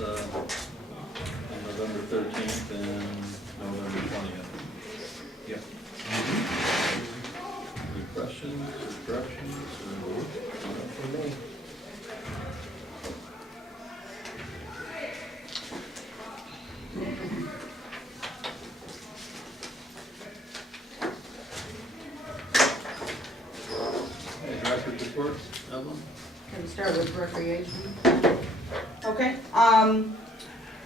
events on November 13th and November 20th. Yep. Any questions or corrections? For me. Okay, director's report, Evelyn? Can we start with recreation? Okay,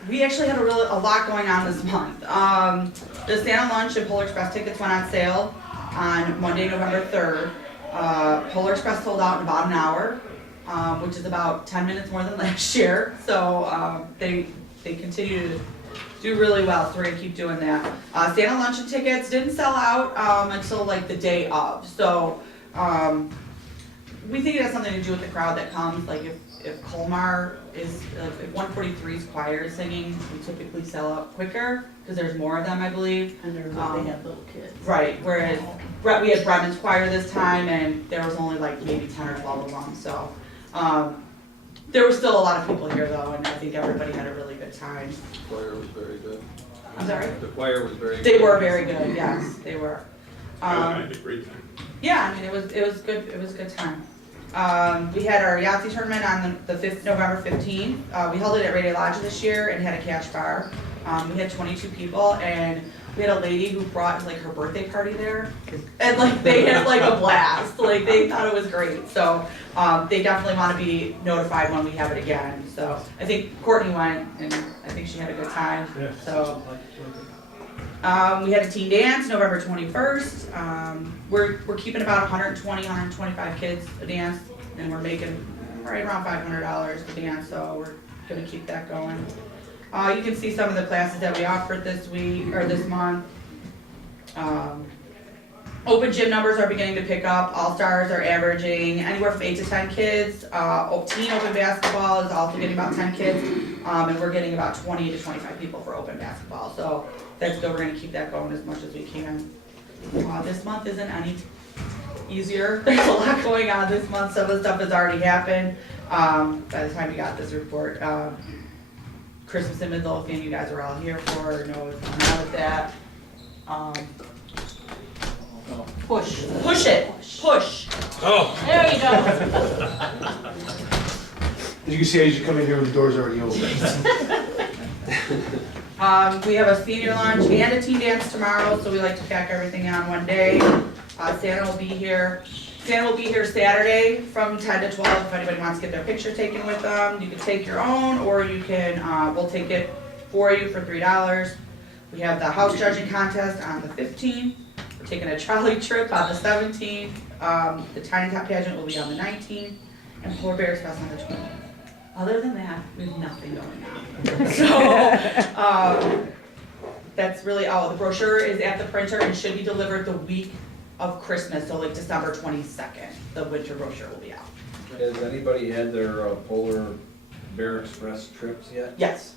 we actually had a lot going on this month. The Santa Lunch and Polar Express tickets went on sale on Monday, November 3rd. Polar Express sold out in about an hour, which is about 10 minutes more than last year. So they continue to do really well, so we're gonna keep doing that. Santa Luncheon tickets didn't sell out until like the day of. So we think it has something to do with the crowd that comes. Like if Colmar is, if 143's choir is singing, we typically sell out quicker because there's more of them, I believe. And they have little kids. Right, whereas we had Bremen's choir this time and there was only like maybe 10 or 12 of them. So there were still a lot of people here though, and I think everybody had a really good time. The choir was very good. I'm sorry? The choir was very good. They were very good, yes, they were. I had a great time. Yeah, I mean, it was good, it was a good time. We had our Yahtzee tournament on the November 15th. We held it at Radio Lodge this year and had a cash bar. We had 22 people and we had a lady who brought like her birthday party there. And like they had like a blast, like they thought it was great. So they definitely want to be notified when we have it again. So I think Courtney went and I think she had a good time. Yeah. So we had a teen dance November 21st. We're keeping about 120, 125 kids a dance, and we're making right around $500 to dance, so we're gonna keep that going. You can see some of the classes that we offered this week, or this month. Open gym numbers are beginning to pick up. All-Stars are averaging anywhere from 8 to 10 kids. Teen open basketball is also getting about 10 kids, and we're getting about 20 to 25 people for open basketball. So that's good. We're gonna keep that going as much as we can. This month isn't any easier. There's a lot going on this month. Some of the stuff has already happened. By the time you got this report, Christmas in Midlothian, you guys are all here for. Know what's going on with that. Push. Push it. Push. Oh. There you go. As you can see, as you come in here, the door's already open. We have a senior lunch and a teen dance tomorrow, so we like to pack everything on one day. Santa will be here. Santa will be here Saturday from 10 to 12 if anybody wants to get their picture taken with them. You can take your own, or you can, we'll take it for you for $3. We have the house judging contest on the 15th. We're taking a trolley trip on the 17th. The Tiny Top pageant will be on the 19th, and Polar Bear Express on the 20th. Other than that, we have nothing going on. So, that's really all. The brochure is at the printer and should be delivered the week of Christmas, so like December 22nd, the winter brochure will be out. Has anybody had their Polar Bear Express trips yet? Yes.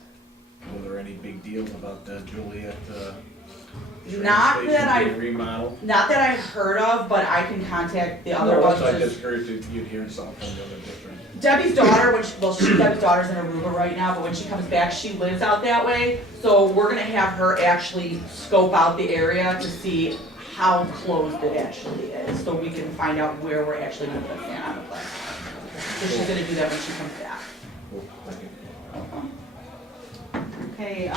Were there any big deals about the Juliet train Not station that being remodeled? Not that I heard of, but I can contact the other ones. I'm just curious if you'd hear something from the other district. Debbie's daughter, Debbie's daughter's in Aruba right now, but when she comes back, she lives out that way. So we're gonna have her actually scope out the area to see how closed it actually is, so we can find out where we're actually gonna put Santa on the plane. So she's gonna do that when she comes back. Cool, thank you. Okay,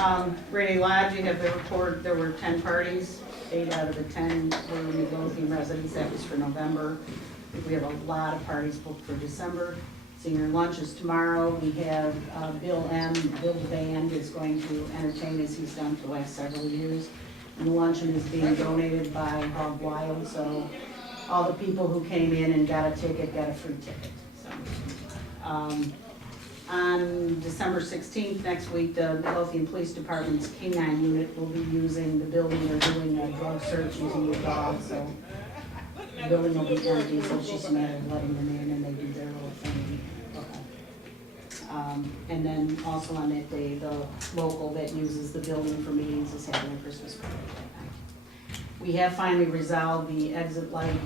Radio Lodge, you have the report, there were 10 parties, 8 out of the 10 were Midlothian residents, that was for November. I think we have a lot of parties booked for December. Senior lunch is tomorrow. We have Bill the band is going to entertain as he's done for the last several years. And the luncheon is being donated by Hog Wild, so all the people who came in and got a ticket got a free ticket. So, on December 16th, next week, the Midlothian Police Department's K-9 unit will be using the building. They're doing a drug search using the dog, so the building will be empty, so it's just a matter of letting them in and they do their little thing. And then also on that day, the local that uses the building for meetings is having a Christmas party that night. We have finally resolved the exit light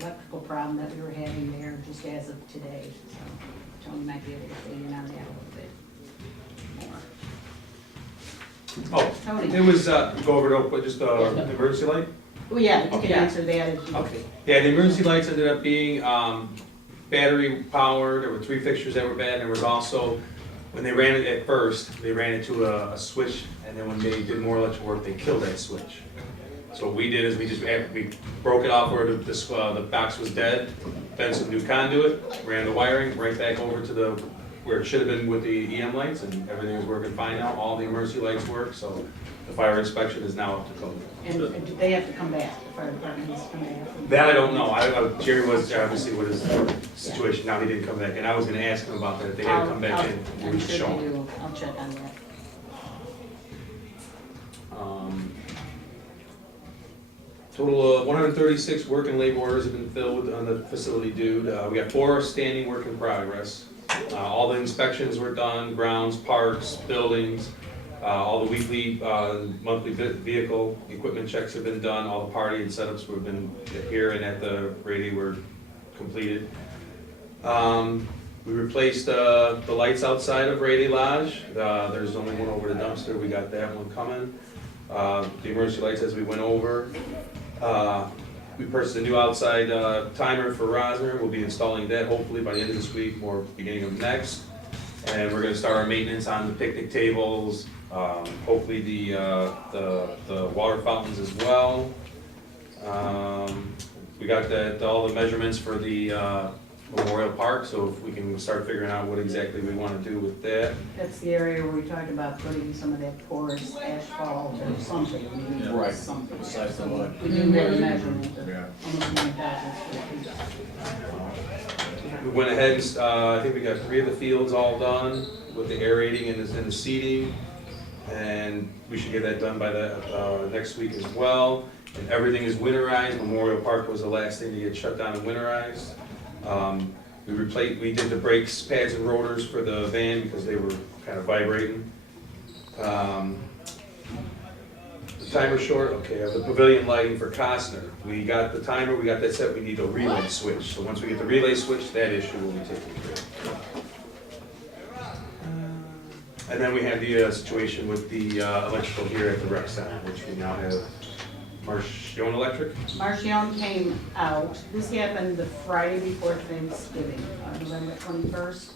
electrical problem that we were having there just as of today. So Tony might be able to fill you in on that a little bit. Oh, Tony? it was, go over it real quick, just, the emergency light? Oh, yeah, you can Okay. answer that if you. Okay. Yeah, the emergency lights ended up being, battery powered, there were 3 fixtures that were bad, and there was also, when they ran it at first, they ran it to a switch, and then when they did more electrical work, they killed that switch. So what we did is we broke it off where the box was dead, fed some new conduit, ran the wiring right back over to where it should have been with the EM lights, and everything is working fine now. All the emergency lights work, so the fire inspection is now up to code. And do they have to come back, the fire department has to come back? That I don't know. Jerry was obviously with his situation, now he didn't come back, and I was gonna ask him about that, if they had to come back in, we I'm would sure show they him. do, I'll check on that. Total of 136 work and labor orders have been filled on the facility due. We got 4 standing work in progress. All the inspections were done, grounds, parks, buildings, all the weekly, monthly vehicle equipment checks have been done, all the party and setups have been here and at the Rady were completed. We replaced the lights outside of Rady Lodge. There's only one over the dumpster, we got that one coming. The emergency lights as we went over. We purchased a new outside timer for Rosner. We'll be installing that hopefully by the end of this week or beginning of next. And we're gonna start our maintenance on the picnic tables, hopefully the water fountains as well. We got all the measurements for the Memorial Park, so if we can start figuring out what exactly we wanna do with that. That's the area where we talked about putting some of that porous asphalt or something, we need Right. something. Besides the So mud. we do have a measurement of Yeah. almost 9,000 square feet. We went ahead and, I think we got 3 of the fields all done with the aerating and the seeding. And we should get that done by the, next week as well. And everything is winterized. Memorial Park was the last thing to get shut down and winterized. We did the brakes, pads and rotors for the van because they were kind of vibrating. The timer short, okay, I have the pavilion lighting for Costner. We got the timer, we got that set, we need a relay switch. So once we get the relay switch, that issue will be taken care of. And then we have the situation with the electrical here at the rec center, which we now have Marchion Electric. Marchion came out, this happened the Friday before Thanksgiving, November 21st.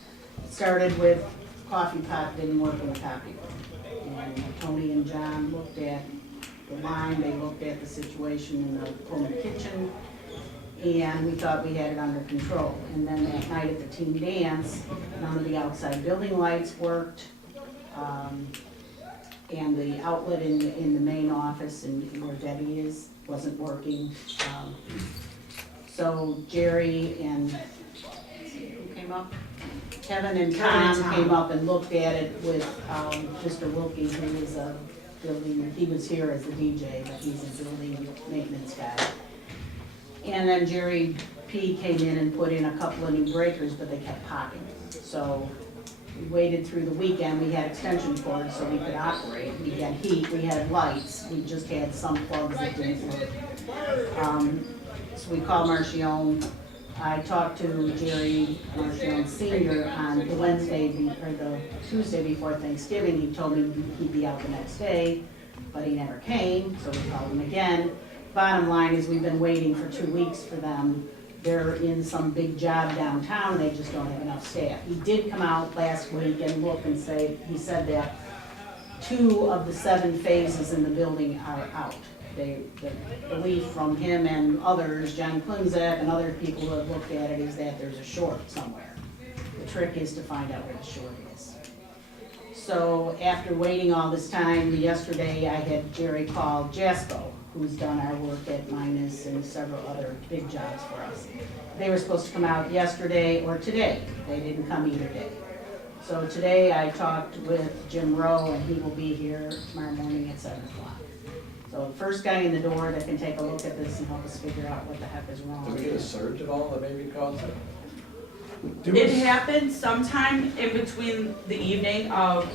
Started with coffee pot didn't work in the coffee room. And Tony and John looked at the line, they looked at the situation in the Pullman kitchen, and we thought we had it under control. And then that night at the team dance, none of the outside building lights worked. And the outlet in the main office and where Debbie is wasn't working. So Jerry and, who came up? Kevin and Tom came up and looked at it with Mr. Wilkie, who is a building, he was here as the DJ, but he's a building maintenance guy. And then Jerry P came in and put in a couple of new breakers, but they kept popping. So we waited through the weekend, we had extension cords so we could operate, we had heat, we had lights, we just had some plugs that didn't work. So we called Marchion. I talked to Jerry Marchion Senior on the or the Tuesday before Thanksgiving. He told me he'd be out the next day, but he never came, so we called him again. Bottom line is we've been waiting for 2 weeks for them. They're in some big job downtown, they just don't have enough staff. He did come out last week and look and say, he said that 2 of the 7 phases in the building are out. The belief from him and others, John Klimzak and other people who have looked at it, is that there's a short somewhere. The trick is to find out where the short is. So after waiting all this time, yesterday I had Jerry call Jasco, who's done our work at Minus and several other big jobs for us. They were supposed to come out yesterday or today. They didn't come either day. So today I talked with Jim Rowe and he will be here tomorrow morning at 7 o'clock. So the first guy in the door that can take a look at this and help us figure out what the heck is wrong. Did we get a surge at all that maybe caused it? It happened sometime in between the evening of,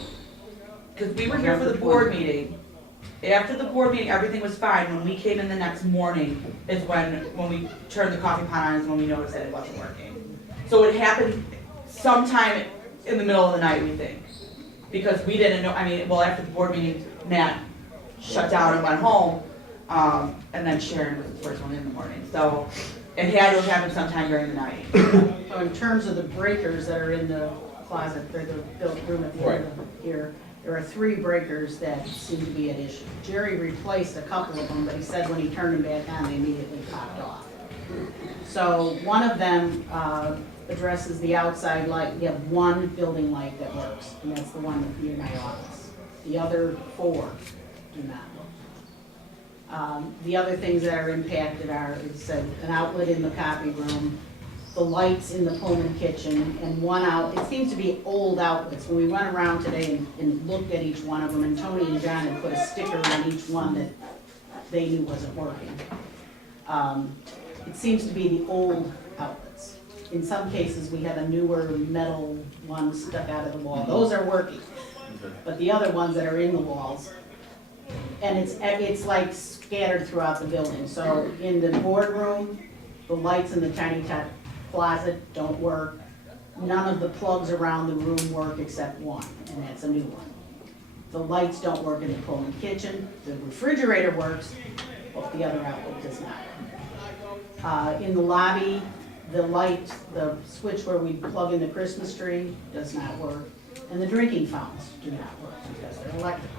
because we were here for the board meeting. After the board meeting, everything was fine. When we came in the next morning is when we turned the coffee pot on is when we noticed that it wasn't working. So it happened sometime in the middle of the night, we think. because we didn't know, I mean, well, after the board meeting, Matt shut down and went home, and then Sharon was the first one in the morning, so it had to have happened sometime during the night. So in terms of the breakers that are in the closet, or the built room at the end of here, there are 3 breakers that seem to be an issue. Jerry replaced a couple of them, but he said when he turned them back on, they immediately popped off. So one of them addresses the outside light. We have one building light that works, and that's the one near my office. The other 4 do not work. The other things that are impacted are, it's an outlet in the copy room, the lights in the Pullman kitchen, and one out, it seems to be old outlets. When we went around today and looked at each one of them, and Tony and John had put a sticker on each one that they knew wasn't working. It seems to be the old outlets. In some cases, we have a newer metal one stuck out of the wall. Those are working. Okay. But the other ones that are in the walls, and it's like scattered throughout the building. So in the boardroom, the lights in the tiny tot closet don't work. None of the plugs around the room work except one, and that's a new one. The lights don't work in the Pullman kitchen. The refrigerator works, but the other outlet does not. In the lobby, the light, the switch where we plug in the Christmas tree does not work. And the drinking fountains do not work because they're electrical.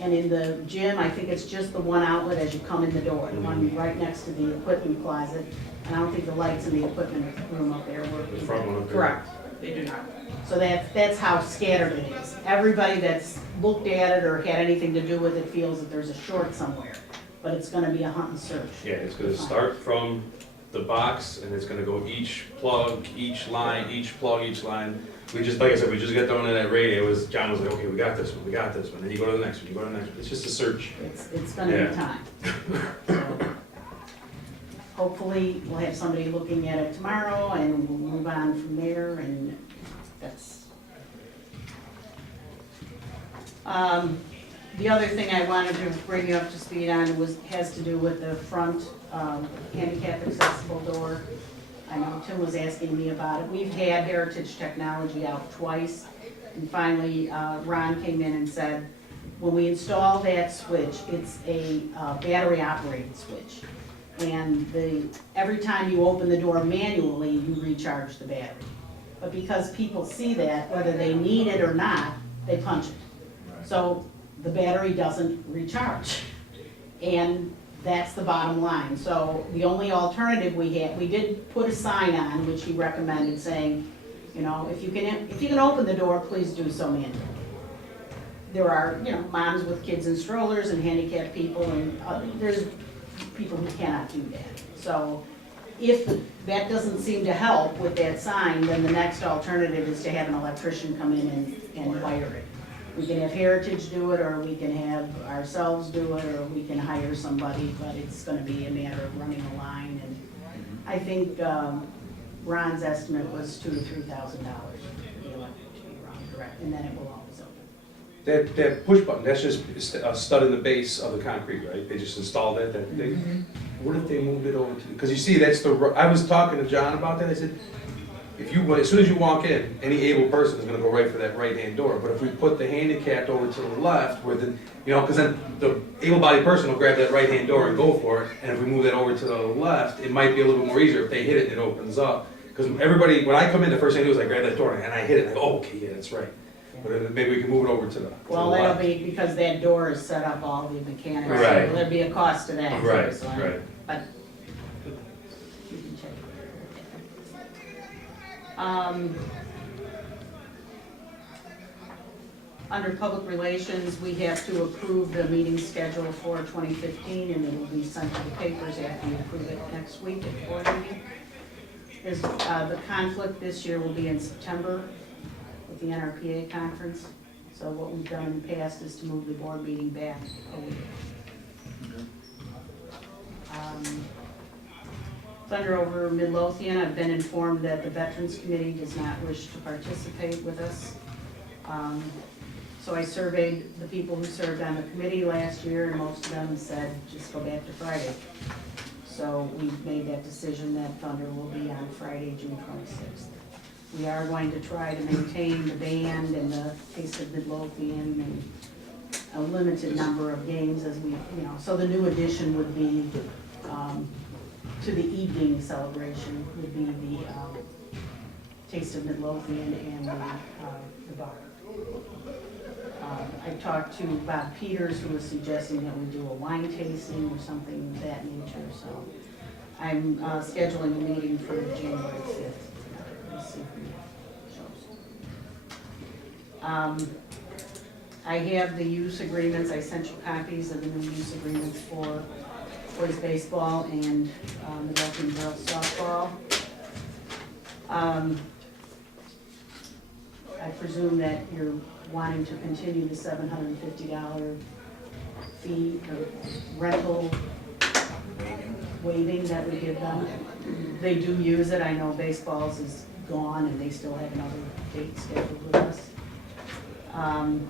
And in the gym, I think it's just the one outlet as you come in the door, the one right next to the equipment closet. And I don't think the lights in the equipment room up there work. The front one up there. Correct, they do not. So that's how scattered it is. Everybody that's looked at it or had anything to do with it feels that there's a short somewhere, but it's gonna be a hunt and search. Yeah, it's gonna start from the box, and it's gonna go each plug, each line, each plug, each line. We just, like I said, we just got thrown in that radio. John was like, okay, we got this one, we got this one. Then you go to the next one, you go to the next one. It's just a search. It's gonna Yeah. be time. So, hopefully, we'll have somebody looking at it tomorrow and we'll move on from there, and that's. The other thing I wanted to bring you up to speed on has to do with the front handicap accessible door. I know Tim was asking me about it. We've had Heritage Technology out twice, and finally, Ron came in and said, when we install that switch, it's a battery operated switch. And every time you open the door manually, you recharge the battery. But because people see that, whether they need it or not, they punch it. So the battery doesn't recharge. And that's the bottom line. So the only alternative we had, we did put a sign on, which he recommended, saying, you know, if you can open the door, please do so manually. There are, you know, moms with kids in strollers and handicapped people, and there's people who cannot do that. So if that doesn't seem to help with that sign, then the next alternative is to have an electrician come in and wire it. We can have Heritage do it, or we can have ourselves do it, or we can hire somebody, but it's gonna be a matter of running a line. And I think Ron's estimate was $2,000 to $3,000 for the electric to be run direct, and then it will always open. That push button, that's just a stud in the base of the concrete, right? They just installed it, that thing. What if they moved it over to, because you see, I was talking to John about that, I said, as soon as you walk in, any able person is gonna go right for that right-hand door. But if we put the handicapped over to the left, where because then the able-bodied person will grab that right-hand door and go for it. And if we move that over to the left, it might be a little bit more easier. If they hit it, it opens up. Because everybody, when I come in, the first thing I do is I grab that door and I hit it, and I go, oh, okay, yeah, that's right. But maybe we can move it over to the Well, left. that'll be, because that door is set up all the mechanics, so Right. there'll be a cost to that. too, Right, so right. But you can check. Under public relations, we have to approve the meeting schedule for 2015, and it will be sent to the papers after you approve it next week at the board meeting. The conflict this year will be in September with the NRPA conference. So what we've done in the past is to move the board meeting back a week. Thunder over Midlothian, I've been informed that the Veterans Committee does not wish to participate with us. So I surveyed the people who served on the committee last year, and most of them said, just go back to Friday. So we've made that decision that Thunder will be on Friday, June 26th. We are going to try to maintain the band and the Taste of Midlothian and a limited number of games as we, so the new addition would be, to the evening celebration would be the Taste of Midlothian and the bar. I talked to Bob Peters, who was suggesting that we do a wine tasting or something of that nature, so I'm scheduling a meeting for January 5th. Let's see if he shows. I have the use agreements. I sent you copies of the new use agreements for boys baseball and Midlothian girls softball. I presume that you're wanting to continue the $750 fee, or rental waiving that we give them. They do use it. I know baseball's is gone and they still have another date scheduled with us. And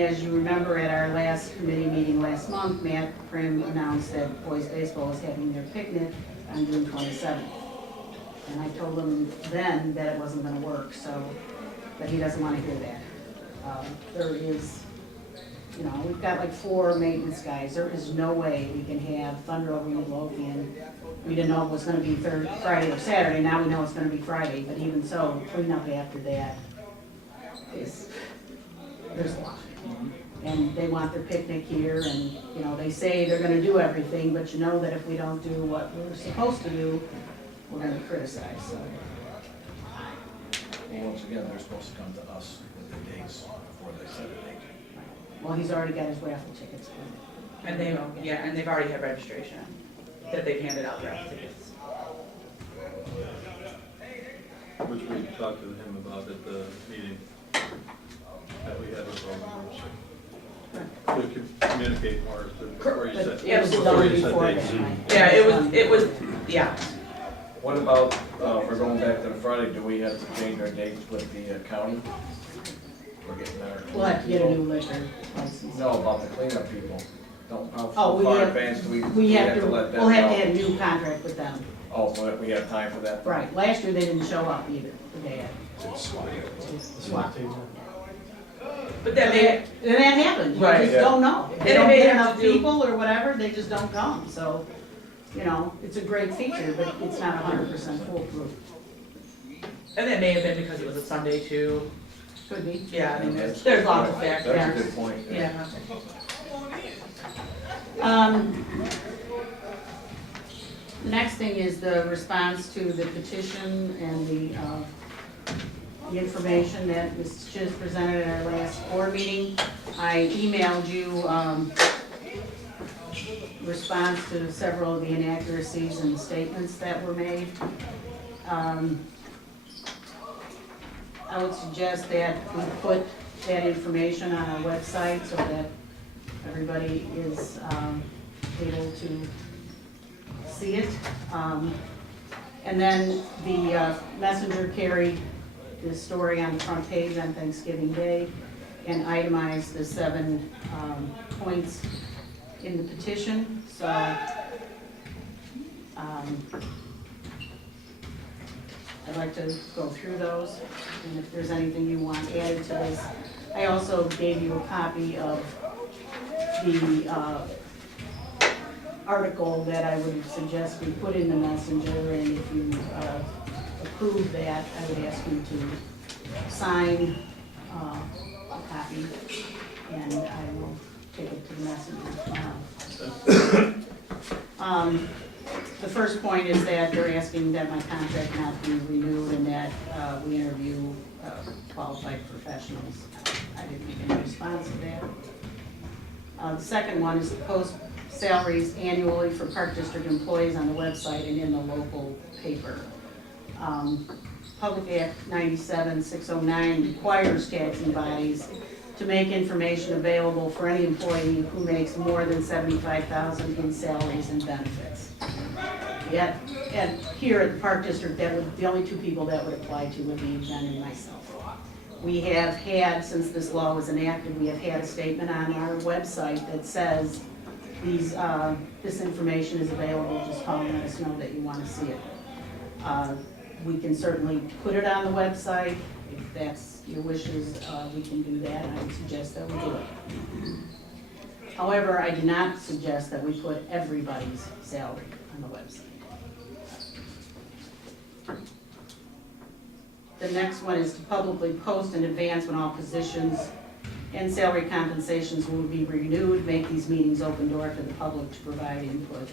as you remember at our last committee meeting last month, Matt Prim announced that boys baseball was having their picnic on June 27th. And I told him then that it wasn't gonna work, so, but he doesn't wanna hear that. There is, we've got like 4 maintenance guys. There is no way we can have Thunder over Midlothian. We didn't know it was gonna be Friday or Saturday, now we know it's gonna be Friday, but even so, cleanup after that is, there's a lot. And they want their picnic here, and, they say they're gonna do everything, but you know that if we don't do what we're supposed to do, we're gonna criticize, so. Well, once again, they're supposed to come to us with the dates before they set a date. Well, he's already got his raffle tickets. And they've already had registration, that they've handed out raffle tickets. Which we talked to him about at the meeting that we had with all the groups. We could communicate more before you But set. it was before done you set before dates. that, right? Yeah, it was, yeah. What about, if we're going back to the Friday, do we have to change our dates with the county? We're getting our. We'll have to get a new liquor license. No, about the cleanup people. Don't, how Oh, we far have- advance do we We have to, let them we'll have to know? have a new contract with them. Oh, so we have time for that? Right, last year they didn't show up either, the day SWAT. SWAT. But then they, And that happens, you Right. just Yeah. don't know. If And they it don't may get have enough to do- people or whatever, they just don't come, so, it's a great feature, but it's not 100% foolproof. and that may have been because it was a Sunday too. Could be. Yeah, I mean, there's lots of factors. That's a good point. Yeah. The next thing is the response to the petition and the information that Ms. Chiz presented at our last board meeting. I emailed you, response to several of the inaccuracies and statements that were made. I would suggest that we put that information on our website so that everybody is able to see it. And then the Messenger carried the story on the front page on Thanksgiving Day and itemized the 7 points in the petition. So I'd like to go through those, and if there's anything you want added to this. I also gave you a copy of the article that I would suggest we put in the Messenger, and if you approve that, I would ask you to sign a copy, and I will take it to the Messenger tomorrow. The first point is that they're asking that my contract not be renewed and that we interview qualified professionals. I didn't make any response to that. The second one is to post salaries annually for Park District employees on the website and in the local paper. Public Act 97-609 requires taxing bodies to make information available for any employee who makes more than $75,000 in salaries and benefits. Yet, and here at the Park District, the only 2 people that would apply to would be Jen and myself. We have had, since this law was enacted, we have had a statement on our website that says this information is available, just call and let us know that you want to see it. We can certainly put it on the website, if that's your wishes, we can do that, and I would suggest that we do it. However, I do not suggest that we put everybody's salary on the website. The next one is to publicly post in advance when all positions and salary compensations will be renewed, make these meetings open door to the public to provide input.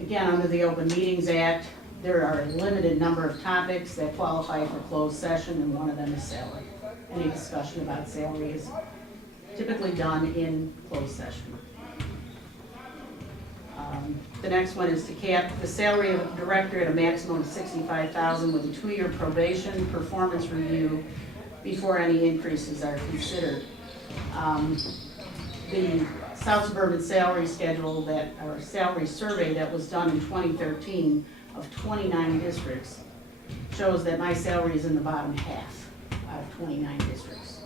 Again, under the Open Meetings Act, there are a limited number of topics that qualify for closed session, and one of them is salary. Any discussion about salary is typically done in closed session. The next one is to cap the salary of a director at a maximum of $65,000 with a 2-year probation performance review before any increases are considered. The South Suburban salary schedule or salary survey that was done in 2013 of 29 districts shows that my salary is in the bottom half out of 29 districts.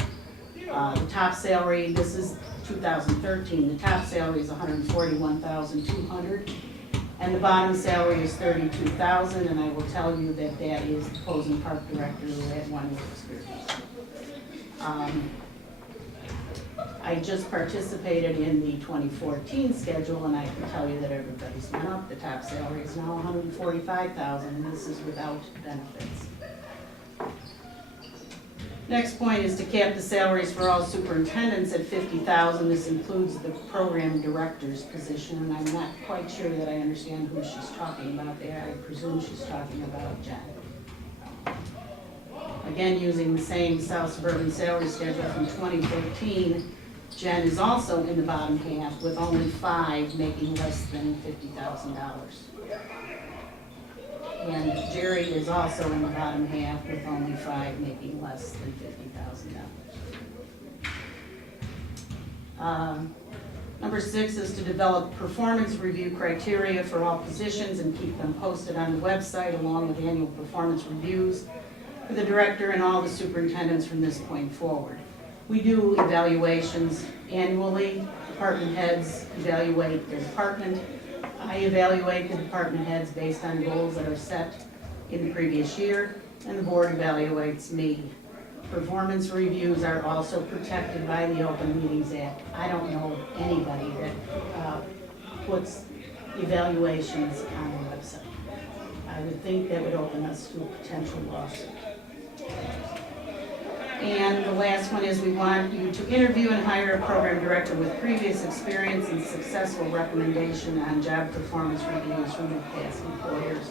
The top salary, this is 2013, the top salary is $141,200, and the bottom salary is $32,000, and I will tell you that that is the Posen Park director who had 1 year experience. I just participated in the 2014 schedule, and I can tell you that everybody's went up. The top salary is now $145,000, and this is without benefits. Next point is to cap the salaries for all superintendents at $50,000. This includes the program director's position, and I'm not quite sure that I understand who she's talking about there. I presume she's talking about Jen. Again, using the same South Suburban salary schedule from 2014, Jen is also in the bottom half with only 5 making less than $50,000. And Jerry is also in the bottom half with only 5 making less than $50,000. Number 6 is to develop performance review criteria for all positions and keep them posted on the website along with annual performance reviews for the director and all the superintendents from this point forward. We do evaluations annually. Department heads evaluate their department. I evaluate the department heads based on goals that are set in the previous year, and the board evaluates me. Performance reviews are also protected by the Open Meetings Act. I don't know anybody that puts evaluations on the website. I would think that would open us to a potential lawsuit. And the last one is we want you to interview and hire a program director with previous experience and successful recommendation on job performance reviews from your past employers.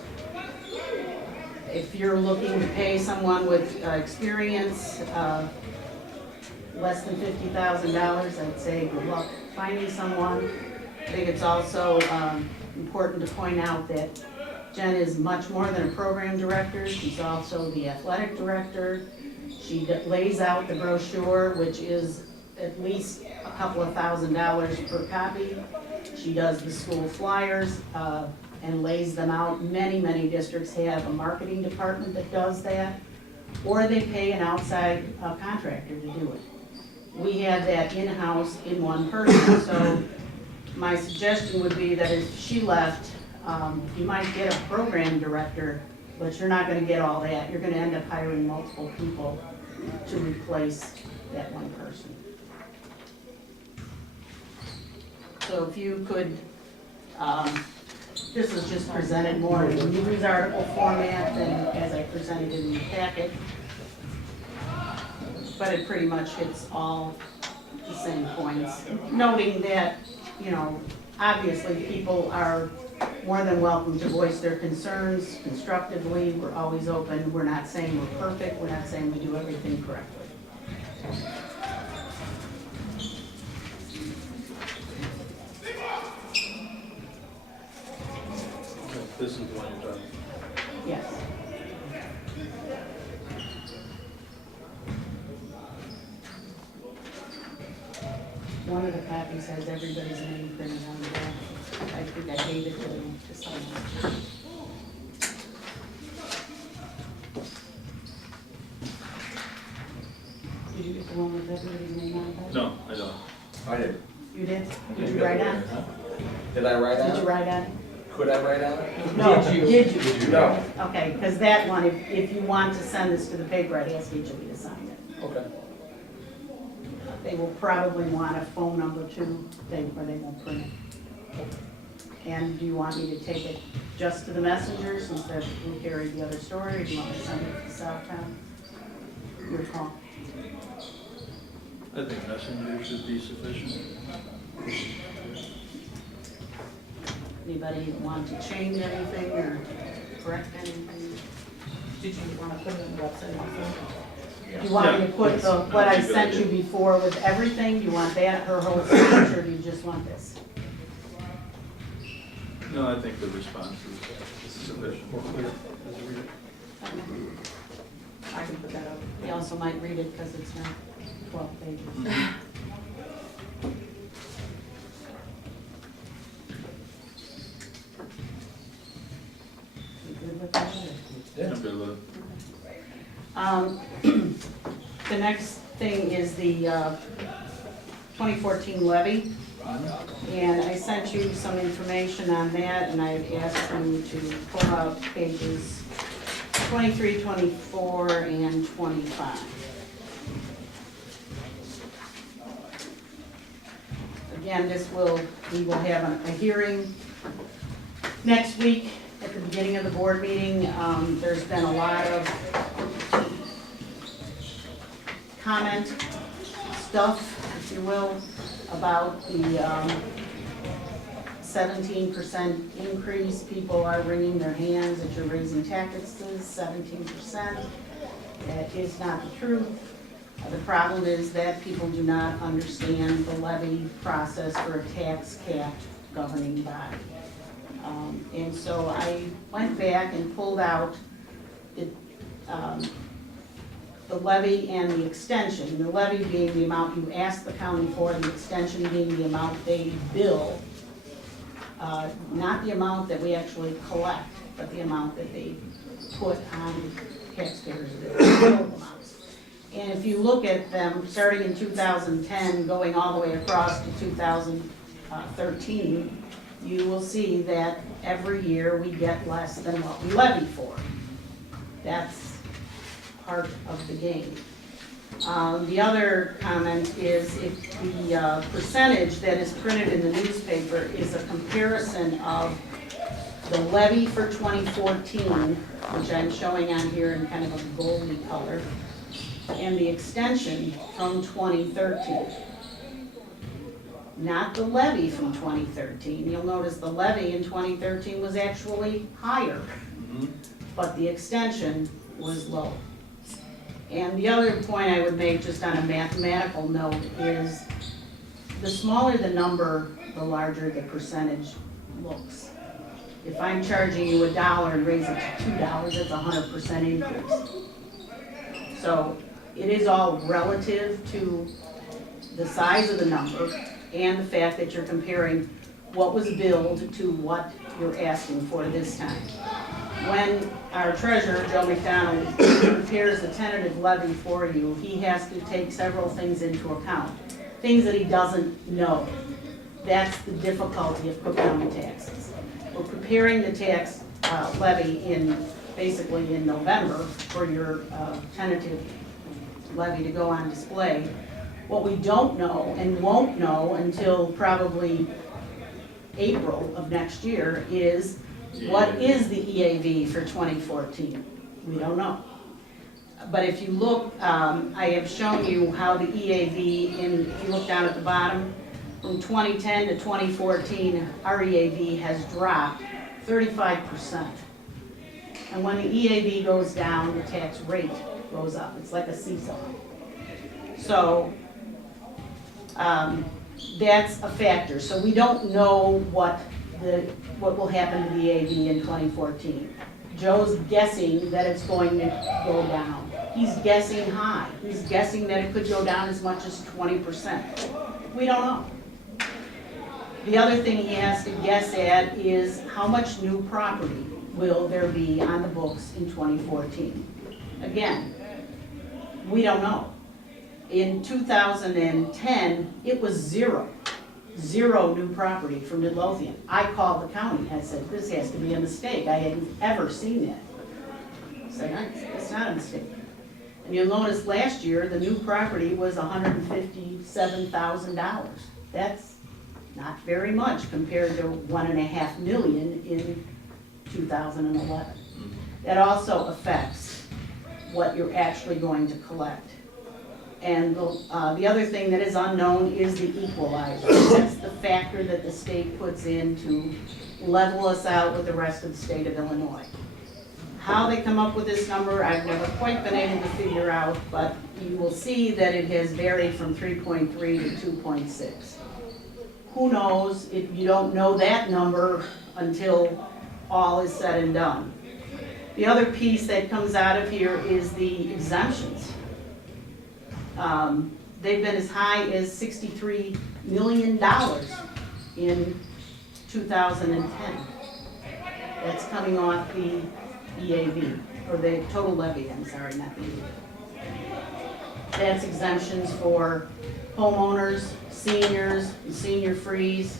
If you're looking to pay someone with experience less than $50,000, I'd say good luck finding someone. I think it's also important to point out that Jen is much more than a program director. She's also the athletic director. She lays out the brochure, which is at least a couple of $1,000s per copy. She does the school flyers and lays them out. Many, many districts have a marketing department that does that, or they pay an outside contractor to do it. We have that in-house in one person, so my suggestion would be that if she left, you might get a program director, but you're not going to get all that. You're going to end up hiring multiple people to replace that one person. So if you could, this is just presented more in the news article format than as I presented in the packet, but it pretty much hits all the same points. Noting that, you know, obviously people are more than welcome to voice their concerns constructively. We're always open. We're not saying we're perfect. We're not saying we do everything correctly. This is the one you're talking about. Yes. One of the copies has everybody's name printed on the back. I think I gave it to them to sign. Did you get the one with everybody's name on it? No, I don't. I did. You did? Did you write on it? Did I write Did that? you write on it? Could I write on it? No, Did you? did you? No. Okay, because that one, if you want to send this to the paper, I'd ask each of you to sign it. Okay. They will probably want a phone number too, or they won't print it. And do you want me to take it just to the messenger since they're who carried the other story, or do you want me to send it to Southtown? Your call. I think messenger should be sufficient. Anybody want to change anything or correct anything? Did you wanna put it on the website also? Do you want me to put the, what I sent you before with everything? Do you want that, her whole signature, or do you just want this? No, I think the response is sufficient. I can put that up. You also might read it because it's not 12 pages. You good with that? Yeah. I'm good with it. The next thing is the 2014 levy. And I sent you some information on that, and I asked you to pull out pages 23, 24, and 25. Again, we will have a hearing next week at the beginning of the board meeting. There's been a lot of comment stuff, if you will, about the 17% increase. People are wringing their hands that you're raising taxes 17%. That is not the truth. The problem is that people do not understand the levy process for a tax cap governing body. And so I went back and pulled out the levy and the extension. The levy being the amount you ask the county for, the extension being the amount they bill, not the amount that we actually collect, but the amount that they put on taxpayers' bill amounts. And if you look at them, starting in 2010, going all the way across to 2013, you will see that every year we get less than what we levy for. That's part of the game. The other comment is if the percentage that is printed in the newspaper is a comparison of the levy for 2014, which I'm showing on here in kind of a goldy color, and the extension from 2013. Not the levy from 2013. You'll notice the levy in 2013 was actually higher, but the extension was low. And the other point I would make just on a mathematical note is the smaller the number, the larger the percentage looks. If I'm charging you $1 and raise it to $2, it's a 100% increase. So it is all relative to the size of the number and the fact that you're comparing what was billed to what you're asking for this time. When our treasurer, Joe McDonald, prepares the tentative levy for you, he has to take several things into account, things that he doesn't know. That's the difficulty of Cook County taxes. We're preparing the tax levy basically in November for your tentative levy to go on display. What we don't know and won't know until probably April of next year is what is the EAV for 2014? We don't know. But if you look, I have shown you how the EAV, if you look down at the bottom, from 2010 to 2014, our EAV has dropped 35%. And when the EAV goes down, the tax rate goes up. It's like a seesaw. So that's a factor. So we don't know what will happen to the EAV in 2014. Joe's guessing that it's going to go down. He's guessing high. He's guessing that it could go down as much as 20%. We don't know. The other thing he has to guess at is how much new property will there be on the books in 2014. Again, we don't know. In 2010, it was 0. 0 new property for Midlothian. I called the county, I said, this has to be a mistake, I hadn't ever seen that. It's like, it's not a mistake. And you'll notice last year, the new property was $157,000. That's not very much compared to $1.5 million in 2011. That also affects what you're actually going to collect. And the other thing that is unknown is the equalizer. That's the factor that the state puts in to level us out with the rest of the state of Illinois. How they come up with this number, I've never quite been able to figure out, but you will see that it has varied from 3.3 to 2.6. Who knows if you don't know that number until all is said and done. The other piece that comes out of here is the exemptions. They've been as high as $63 million in 2010. That's coming off the EAV, or the total levy, I'm sorry, not the EAV. That's exemptions for homeowners, seniors, and senior frees.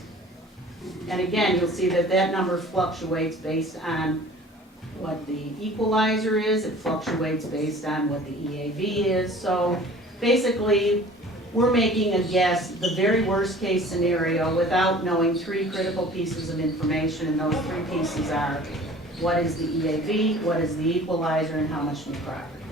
And again, you'll see that that number fluctuates based on what the equalizer is, it fluctuates based on what the EAV is. So basically, we're making a guess, the very worst case scenario, without knowing 3 critical pieces of information, and those 3 pieces are what is the EAV, what is the equalizer, and how much new property.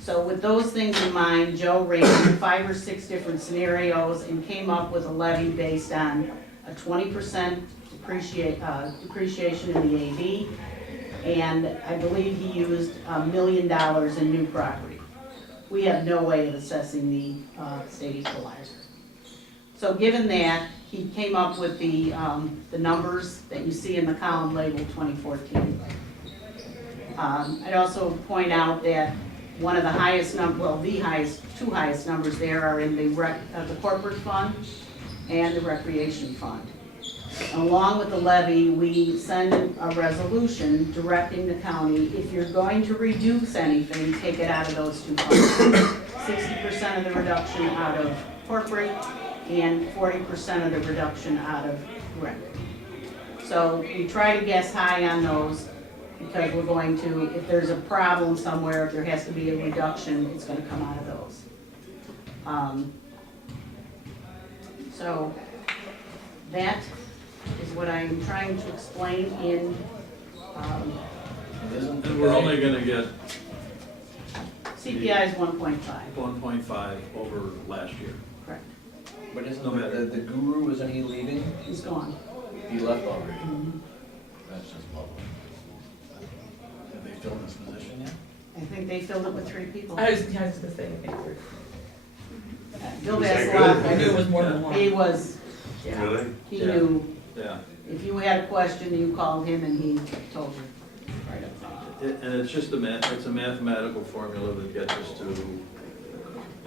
So with those things in mind, Joe ran 5 or 6 different scenarios and came up with a levy based on a 20% depreciation in the EAV, and I believe he used $1 million in new property. We have no way of assessing the state equalizer. So given that, he came up with the numbers that you see in the column labeled 2014. I'd also point out that one of the highest the two highest numbers there are in the corporate fund and the recreation fund. Along with the levy, we send a resolution directing the county, if you're going to reduce anything, take it out of those 2 funds. 60% of the reduction out of corporate and 40% of the reduction out of rec. So we try to guess high on those because we're going to, if there's a problem somewhere, if there has to be a reduction, it's going to come out of those. So that is what I'm trying to explain in, Isn't And we're only gonna get CPI is 1.5, 1.5 over last year. correct. But isn't No matter. the guru, isn't he leaving? He's gone. He left already. Mhm. That's just lovely. Have they filled this position yet? I think they filled it with 3 people. I was gonna say, I think, Bill Was that Vasilov, I knew it was more than one. he was, Really? he Yeah. knew, Yeah, if you had a question, you called him and he told you right up front. and it's just it's a mathematical formula that gets us to,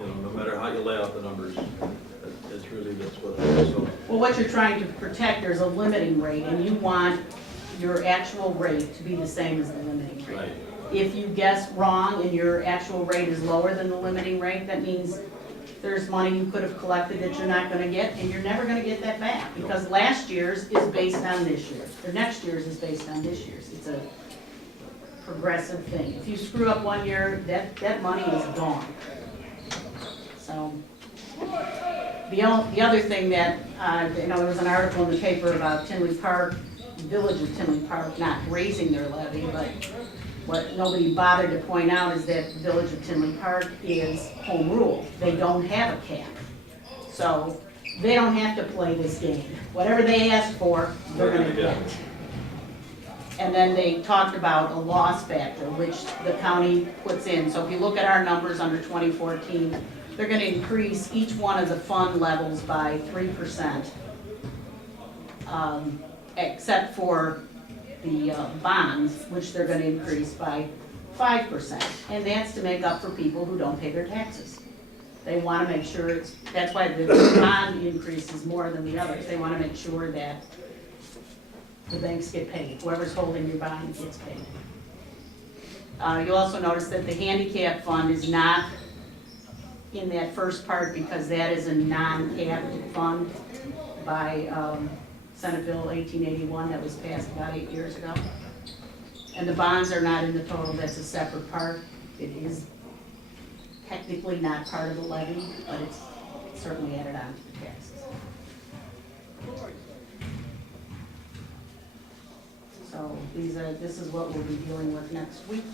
no matter how you lay out the numbers, it's really, that's what it is, so. Well, what you're trying to protect, there's a limiting rate, and you want your actual rate to be the same as the limiting rate. Right. If you guess wrong and your actual rate is lower than the limiting rate, that means there's money you could have collected that you're not gonna get, and you're never gonna get that back, because last year's is based on this year, or next year's is based on this year's. It's a progressive thing. If you screw up one year, that money is gone. So, the other thing that, there was an article in the paper about Tinley Park, Village of Tinley Park not raising their levy, but what nobody bothered to point out is that the Village of Tinley Park is home rule. They don't have a cap. So they don't have to play this game. Whatever they ask for, they're gonna get. And then they talked about a loss factor, which the county puts in. So if you look at our numbers under 2014, they're gonna increase each one of the fund levels by 3%, except for the bonds, which they're gonna increase by 5%. And that's to make up for people who don't pay their taxes. They wanna make sure that's why the bond increase is more than the others. They wanna make sure that the banks get paid. Whoever's holding your bond gets paid. You'll also notice that the handicap fund is not in that first part because that is a non-capped fund by Senate Bill 1881 that was passed about 8 years ago. And the bonds are not in the total, that's a separate part. It is technically not part of the levy, but it's certainly added on to the taxes. So this is what we'll be dealing with next week.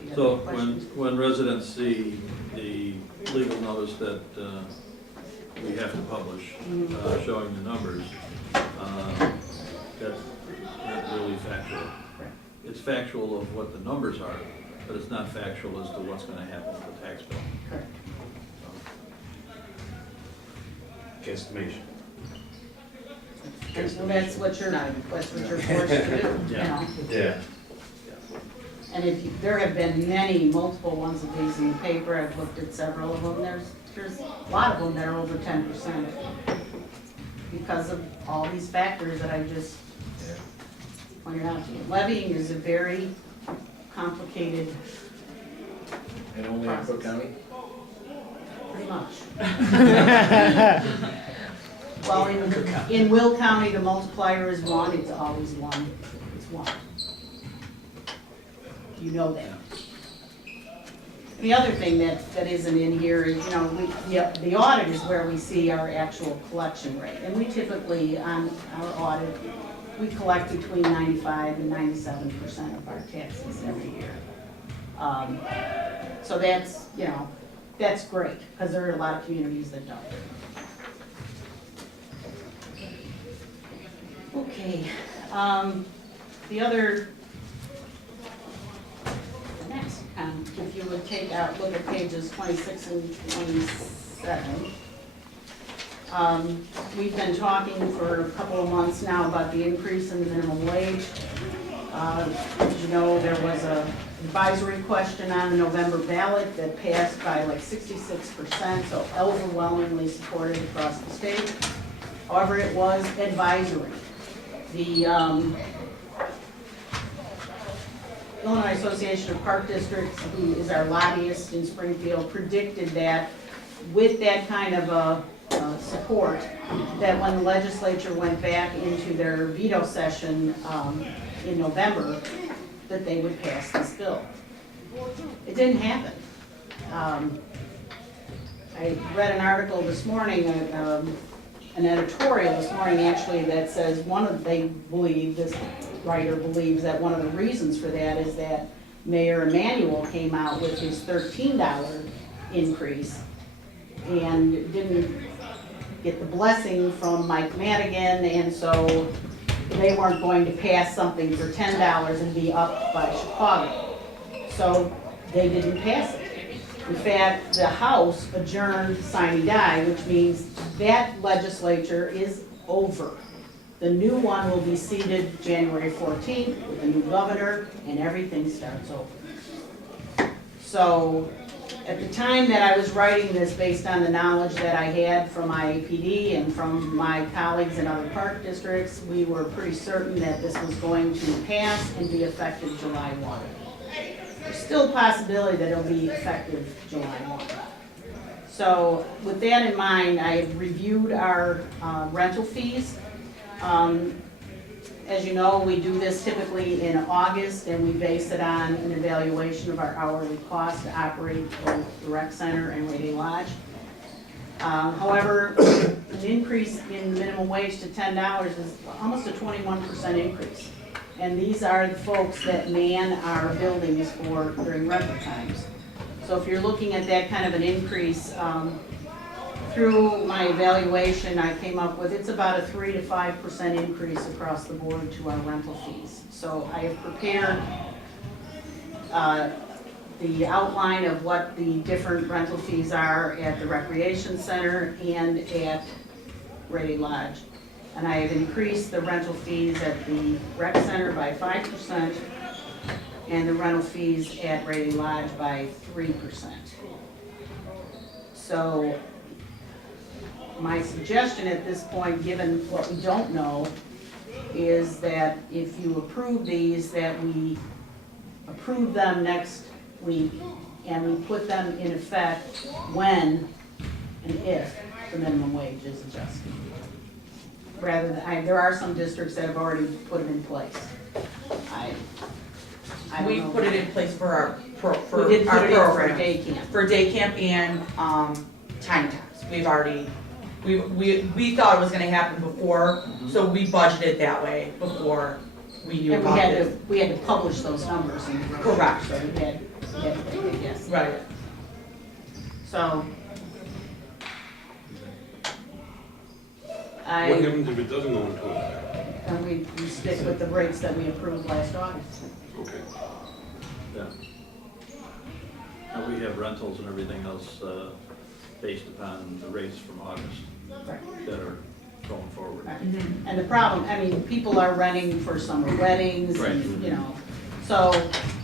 If you have So any questions. when residents see the legal notice that we have to publish, showing the numbers, that's not really factual. Correct. It's factual of what the numbers are, but it's not factual as to what's gonna happen with the tax bill. Correct. Guesstimation. And so that's what you're forced to do, you Yeah. know? Yeah. And there have been multiple ones of these in the paper, I've looked at several of them, there's a lot of them that are over 10%. Because of all these factors that I just pointed out to you. Levying is a very complicated, And only in Cook County? pretty much. Well, in Will County, the multiplier is 1, it's always 1, it's 1. You know that. The other thing that isn't in here is, you know, the audit is where we see our actual collection rate. And we typically, on our audit, we collect between 95 and 97% of our taxes every year. So that's, you know, that's great, because there are a lot of communities that don't. Okay, next, if you would look at pages 26 and 27. We've been talking for a couple of months now about the increase in the minimum wage. As you know, there was an advisory question on the November ballot that passed by like 66%, so overwhelmingly supported across the state. However, it was advisory. The Illinois Association of Park Districts, who is our lobbyist in Springfield, predicted that with that kind of support, that when the legislature went back into their veto session in November, that they would pass this bill. It didn't happen. I read an article this morning, an editorial this morning actually, that says this writer believes that one of the reasons for that is that Mayor Emanuel came out with his $13 increase and didn't get the blessing from Mike Madigan, and so they weren't going to pass something for $10 and be up by Chicago. So they didn't pass it. In fact, the House adjourned sine die, which means that legislature is over. The new one will be seated January 14th with a new governor, and everything starts over. So at the time that I was writing this, based on the knowledge that I had from IAPD and from my colleagues in other park districts, we were pretty certain that this was going to pass and be effective July 1. There's still a possibility that it'll be effective July 1. So with that in mind, I reviewed our rental fees. As you know, we do this typically in August, and we base it on an evaluation of our hourly cost to operate both the rec center and Rady Lodge. However, an increase in minimum wage to $10 is almost a 21% increase. And these are the folks that man our buildings during rental times. So if you're looking at that kind of an increase, through my evaluation, I came up with, it's about a 3 to 5% increase across the board to our rental fees. So I have prepared the outline of what the different rental fees are at the recreation center and at Rady Lodge. And I have increased the rental fees at the rec center by 5% and the rental fees at Rady Lodge by 3%. So my suggestion at this point, given what we don't know, is that if you approve these, that we approve them next week and we put them in effect when and if the minimum wage is adjusted. Rather than, there are some districts that have already put them in place. I don't We know. put it in place for our, for We did our put it in for program. day camp. For day camp and, time tax. We've already, we thought it was gonna happen before, so we budgeted that way before we knew And about this. we had to publish those numbers in the brochure. Correct. So we had to, yes. Right. So. What I, happens if it doesn't go into effect? and we stick with the rates that we approved last August. Okay. Yeah. And we have rentals and everything else based upon the rates from August that are going forward. And the problem, I mean, people are renting for summer weddings and, you know, so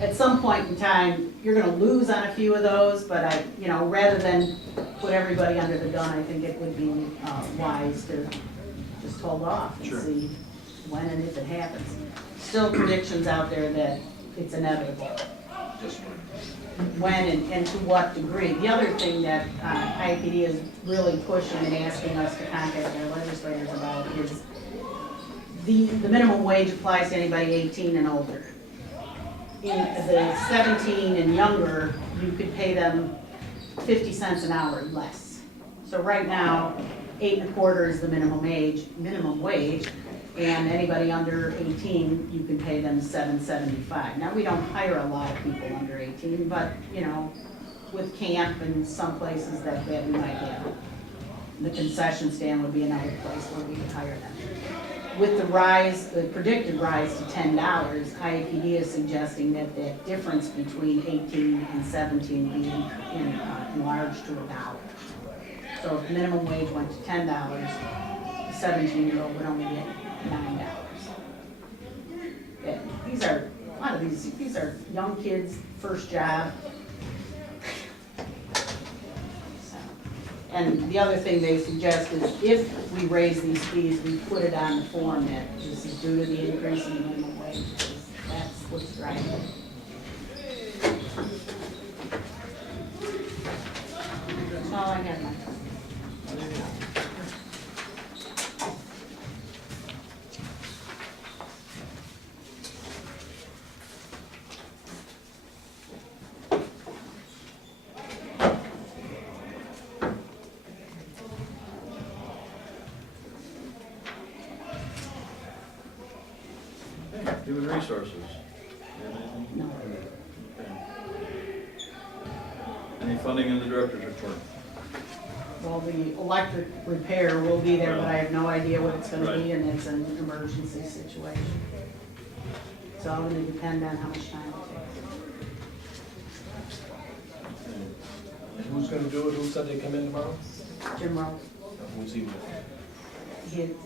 at some point in time, you're gonna lose on a few of those, but I, you know, rather than put everybody under the gun, I think it would be wise to just hold off and Sure. see when and if it happens. Still predictions out there that it's inevitable. Just When and to what degree. The other thing that IPD is really pushing and asking us to contact our legislators about is the minimum wage applies to anybody 18 and older. In the 17 and younger, you could pay them 50 cents an hour less. So right now, 8 1/4 is the minimum wage, and anybody under 18, you can pay them $7.75. Now, we don't hire a lot of people under 18, but, you know, with camp and some places that we might have. The concession stand would be another place where we could hire them. With the rise, the predicted rise to $10, IAPD is suggesting that the difference between 18 and 17 be enlarged to $1. So if the minimum wage went to $10, a 17-year-old would only get $9. Yeah, these are, a lot of these are young kids, first job. So, and the other thing they suggest is if we raise these fees, we put it on the form that this is due to the increase in the minimum wage, because that's what's driving it. That's all I have, Mike. Human resources. You have anything? No. Okay. Any funding in the director's report? Well, the electric repair will be there, but I have no idea what it's gonna be, Right. and it's an emergency situation. It's all gonna depend on how much time it And who's gonna do it? Who said they come in tomorrow? takes. Jim Rowe, Who's he with?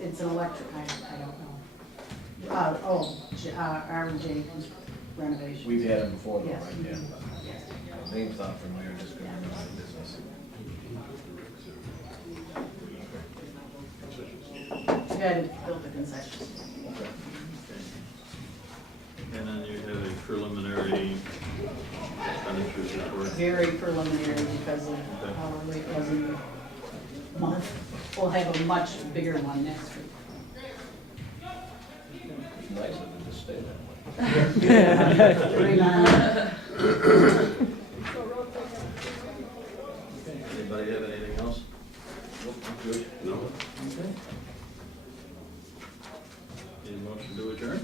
it's an electric, I don't know. R&J renovation. We've had him before though, Yes. right? Yeah. Name's not familiar, just gonna remember the business. The guy that built the concession stand. Okay. And then you have a preliminary expenditures report. Very preliminary because of how our rate was in the month. We'll have a much bigger one next week. It's nice of them to stay that way. Pretty much. Anybody have anything else? Nope, I'm good. No? Okay. Need a motion to adjourn?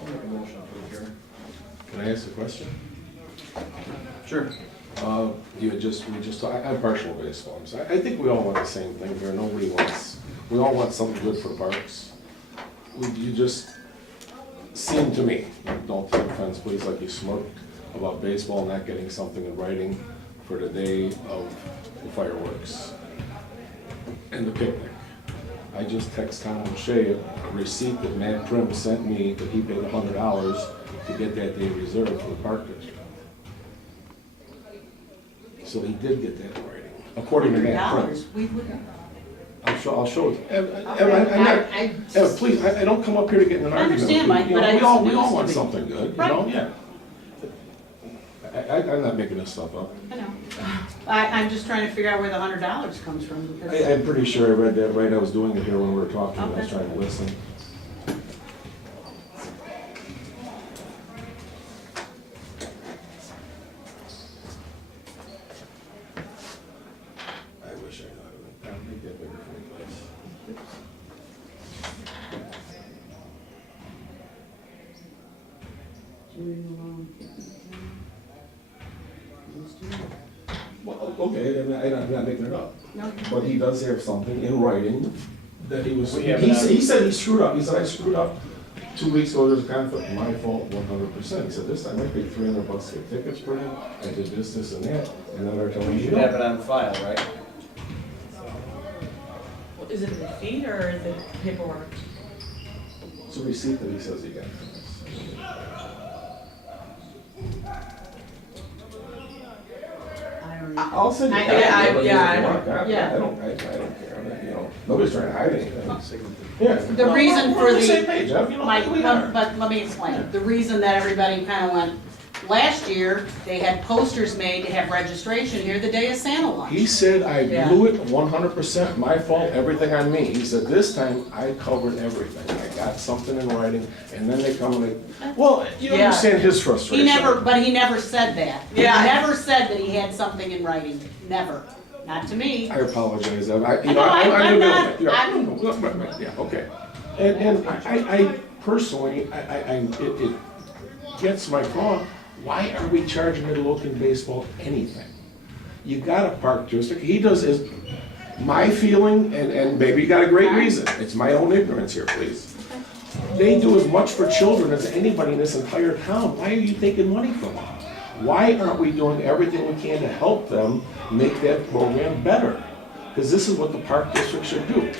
I'll make a motion to adjourn. Can I ask a question? Sure. We just, I'm partial to baseball. So I think we all want the same thing here. We all want something good for parks. You just seem to me, don't take offense please, like you smirked about baseball not getting something in writing for the day of the fireworks and the picnic. I just text Tom O'Shea a receipt that Matt Prim sent me that he paid $100 to get that day reserved for the park district. So he did get that in writing, according to Matt Prim. $100, we wouldn't. I'll show it. Evan, please, I don't come up here to get in an I argument. understand, Mike, You know, but I we all just want needs to be. something good, you Right. know, yeah. I'm not making this stuff up. I know. I'm just trying to figure out where the $100 comes from, because. I'm pretty sure I read that right, I was doing it here when we were talking, I was Okay. trying to listen. I wish I knew how to make that bigger for me, please. Well, okay, I'm not making it up. No. But he does have something in writing that he was, We have he it on- he said he screwed up, he said, I screwed up 2 weeks ago, there's a conflict, my fault 100%. He said, this time I paid $300 to get tickets for him, I did this, and that, and now they're telling We me, should you have know. it on file, right? Is it a receipt or is it paperwork? It's a receipt that he says he got from us. I don't know. I'll send you I- that. yeah, I- Whatever yeah, you I want. yeah. I don't care, I mean, you know, nobody's trying to hide anything. Yeah. The reason We're on for the the- same page, Jeff, you know, Mike, we are. but let me explain. The reason that everybody kind of went, last year, they had posters made to have registration here the day of Santa lunch. He said, I Yeah. blew it 100%, my fault, everything on me. He said, this time I covered everything. I got something in writing, and then they come and they, well, you Yeah. understand his He frustration. but he never said that. Yeah. He never said that he had something in writing, never. Not to me. I apologize, you know, I'm not- yeah, I'm- yeah, okay. And I personally, it gets my thought, why are we charging Midlothian baseball anything? You got a park district, he does his, my feeling, and maybe you got a great reason, it's my own ignorance here, please. They do as much for children as anybody in this entire town, why are you taking money from them? Why aren't we doing everything we can to help them make that program better? Because this is what the park district should do.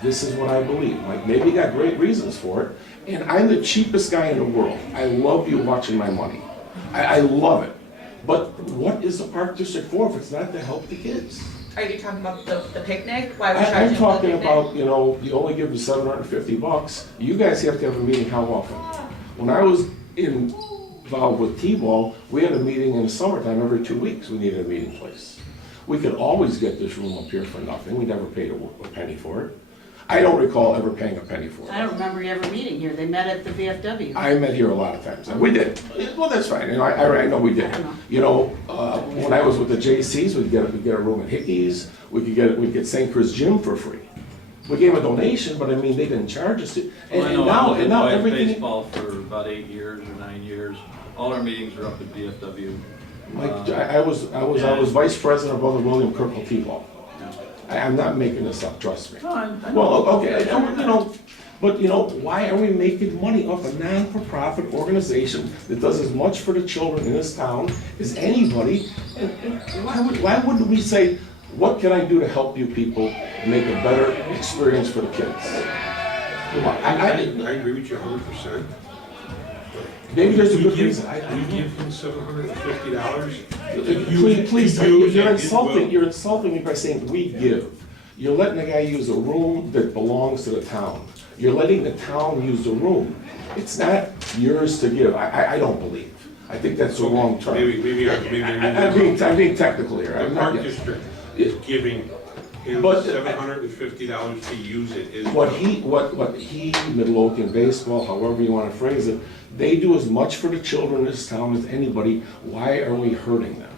This is what I believe. Like, maybe you got great reasons for it, and I'm the cheapest guy in the world. I love you watching my money. I love it. But what is the park district for if it's not to help the kids? Are you talking about the picnic? Why we're charging I'm for the talking picnic? about, you know, you only give them $750. You guys have to have a meeting how often? When I was involved with T-ball, we had a meeting in the summertime every 2 weeks. We needed a meeting place. We could always get this room up here for nothing. We never paid a penny for it. I don't recall ever paying a penny for it. I don't remember you ever meeting here. They met at the VFW. I met here a lot of times, and we did. Well, that's fine, you know, I know we did. You know, when I was with the JCs, we'd get a room at Hickey's, we'd get St. Chris Gym for free. We gave a donation, but I mean, they didn't charge us to, Well, I and know, now, I was in everything. baseball for about 8 years or 9 years. All our meetings were up at VFW. Like, I was vice president of Brother William Kirkle T-ball. I'm not making this up, trust me. No, I know. Well, okay, you know, but you know, why are we making money off a non-for-profit organization that does as much for the children in this town as anybody? And why wouldn't we say, what can I do to help you people make a better experience for the kids? I agree with you 100%. Maybe there's a good reason. We give him $750. Please, use you're it, insulting, you're insulting me by saying we give. You're letting the guy use a room that belongs to the town. You're letting the town use the room. It's not yours to give, I don't believe. I think that's the wrong term. Maybe I'm being technical here. The I'm not, park yes. district is giving him But- $750 to use it. Is What he, Midlothian baseball, however you wanna phrase it, they do as much for the children in this town as anybody. Why are we hurting them?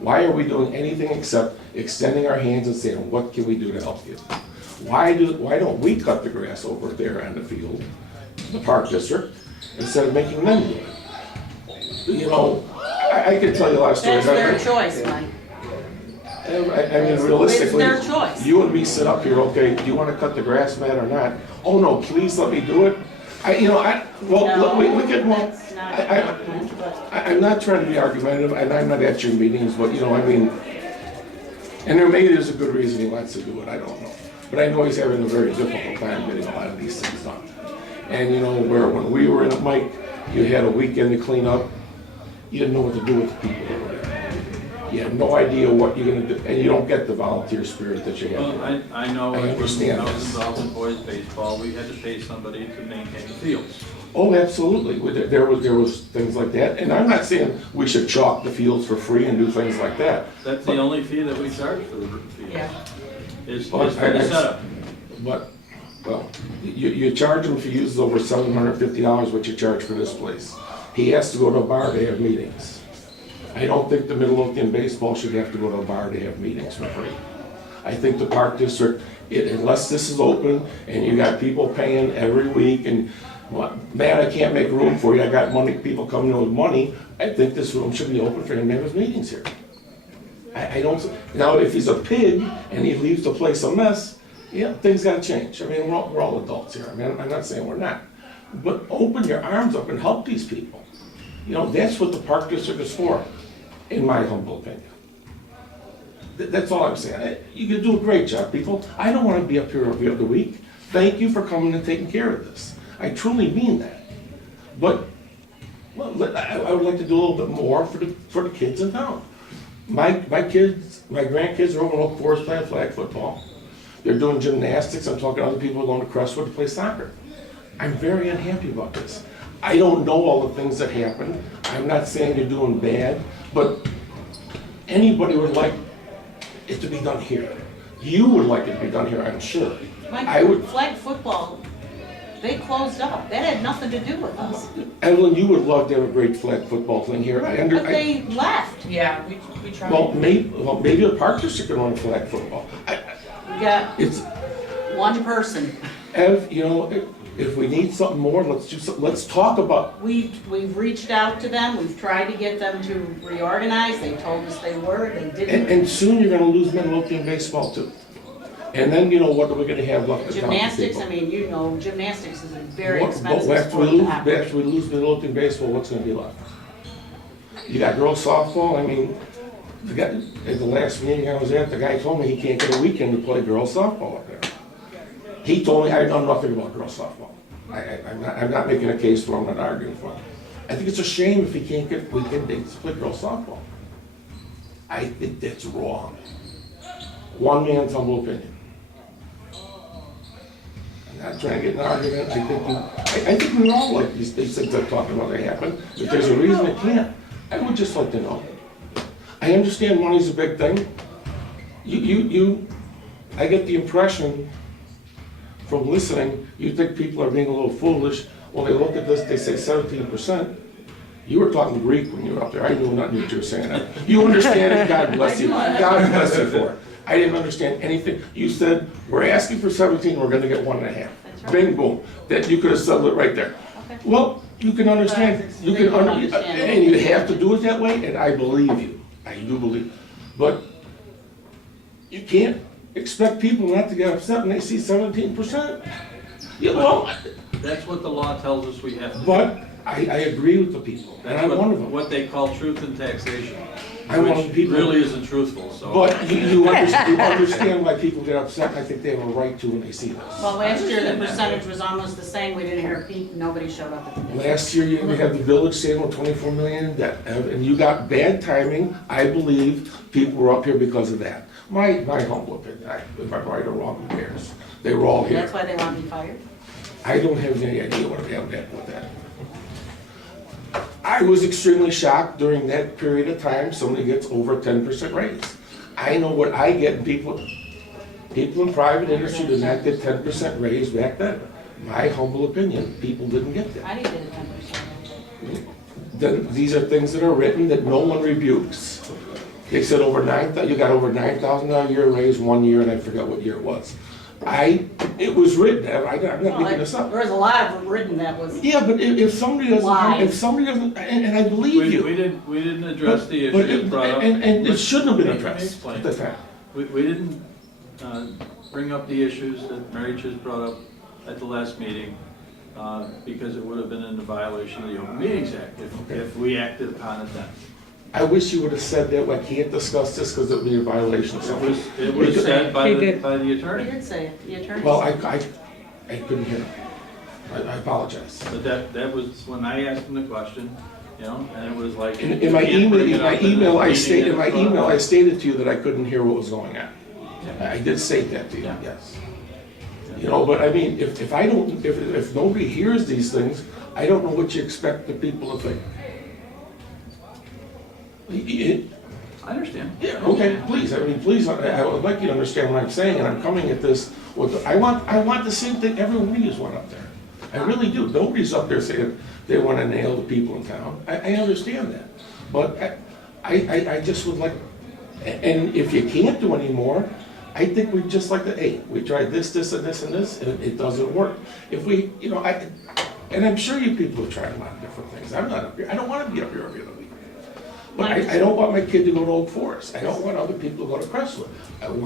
Why are we doing anything except extending our hands and saying, what can we do to help you? Why don't we cut the grass over there on the field, the park district, instead of making them do it? You know, I could tell you a lot of stories. That's their choice, Mike. I mean, realistically, It's their choice. you and me sit up here, okay, do you wanna cut the grass, Matt, or not? Oh, no, please let me do it. Well, we could, well, That's not a compliment, but I'm not trying to be argumentative, and I'm not at your meetings, but, you know, I mean, and there's a good reason he wants to do it, I don't know. But I know he's having a very difficult time getting a lot of these things done. And, you know, when we were in it, Mike, you had a weekend to clean up, you didn't know what to do with the people that were there. You had no idea what you're gonna do, and you don't get the volunteer spirit that you have. Well, I know I when understand I was this. involved in boys baseball, we had to pay somebody to maintain the fields. Oh, absolutely. There was things like that, and I'm not saying we should chalk the fields for free and do things like that. That's the only fee that we charge for the field. Yeah. Is Well, for the setup. But, well, you charge him if he uses over $750 what you charge for this place. He has to go to a bar to have meetings. I don't think the Midlothian baseball should have to go to a bar to have meetings for free. I think the park district, unless this is open and you got people paying every week and, well, man, I can't make room for you, I got money, people coming in with money, I think this room should be open for him to have his meetings here. I don't, now, if he's a pig and he leaves the place a mess, yeah, things gotta change. I mean, we're all adults here. I mean, I'm not saying we're not. But open your arms up and help these people. You know, that's what the park district is for, in my humble opinion. That's all I'm saying. You can do a great job, people. I don't wanna be up here every other week. Thank you for coming and taking care of this. I truly mean that. But, well, I would like to do a little bit more for the kids in town. My grandkids are over in Oak Forest playing flag football. They're doing gymnastics. I'm talking to other people going to Crestwood to play soccer. I'm very unhappy about this. I don't know all the things that happen. I'm not saying you're doing bad, but anybody would like it to be done here. You would like it to be done here, I'm sure. I would. Flag football, they closed up. That had nothing to do with us. Evelyn, you would love to have a great flag football thing here. But they left. Yeah, we tried. Well, maybe the park district can run flag football. We got It's, one person. Ev, you know, if we need something more, let's do something, let's talk about. We've reached out to them. We've tried to get them to reorganize. They told us they were, they didn't. And soon you're gonna lose Midlothian baseball too. And then, you know, what are we gonna have left to talk to Gymnastics, people? I mean, you know, gymnastics is a very But expensive after sport we to operate. after we lose Midlothian baseball, what's gonna be left? You got girls softball, I mean, the guy, at the last meeting I was at, the guy told me he can't get a weekend to play girls softball up there. He told me, I know nothing about girls softball. I'm not making a case for him, I'm not arguing for him. I think it's a shame if he can't get weekend dates to play girls softball. I think that's wrong. One man's humble opinion. I'm not trying to get in an argument, I think we all like these things I'm talking about, they happen. If there's a reason it can't, I would just like to know. I understand money's a big thing. I get the impression from listening, you think people are being a little foolish. When they look at this, they say 17%. You were talking Greek when you were up there. I knew not what you were saying. You understand it, God bless you. God bless you for it. I didn't understand anything. You said, we're asking for 17, we're gonna get 1.5. That's right. Bing, boom. That you could have settled it right there. Okay. Well, you can understand, you They can, don't understand. and you have to do it that way, and I believe you. I do believe. But you can't expect people not to get upset when they see 17%. Yeah, well, That's what the law tells us we have to do. but I agree with the people, and That's I'm one of them. what they call truth in taxation, I'm one of the which people. really isn't truthful, so. But you understand why people get upset, and I think they have a right to when they see this. Well, last year the percentage was almost the same. We didn't hear a peep. Nobody showed up at the meeting. Last year, you had the village saying we're 24 million in debt, and you got bad timing. I believe people were up here because of that. My humble opinion, if I'm right or wrong, who cares? They were all here. That's why they want me fired. I don't have any idea what happened with that. I was extremely shocked during that period of time, somebody gets over 10% raise. I know what I get, and people in private industry did not get 10% raise back then. My humble opinion, people didn't get that. I didn't get a 10%. Then these are things that are written that no one rebukes. They said you got over $9,000 a year raise 1 year, and I forgot what year it was. It was written, I'm not making this up. There was a lot of them written that was, Yeah, but if somebody doesn't, Lies. and I believe you. We didn't address the But issue brought up. And it shouldn't have been Let me addressed explain. at the time. We didn't bring up the issues that Mary just brought up at the last meeting, because it would have been in the violation of the Open Meetings Act if we acted upon it then. I wish you would have said that, I can't discuss this because it would be a violation of something. It was said by He the did. attorney. we did say it, the attorney. Well, I couldn't hear. I apologize. But that was when I asked him the question, you know, and it was like. In my you can't bring it email, up in a meeting I stated to you that I couldn't hear what was going on. I did state that to you, Yeah. yes. You know, but I mean, if I don't, if nobody hears these things, I don't know what you expect the people to think. I understand. Yeah, okay, please, I mean, please, I would like you to understand what I'm saying, and I'm coming at this with, I want the same thing every one of you want up there. I really do. Nobody's up there saying they want to nail the people in town. I understand that. But I just would like, and if you can't do any more, I think we'd just like to, hey, we tried this, and this, and this, and it doesn't work. If we, you know, and I'm sure you people have tried a lot of different things. I'm not up here, I don't want to be up here every other week. But I don't want my kid to go to Oak Forest. I don't want other people to go to Crestwood. I'm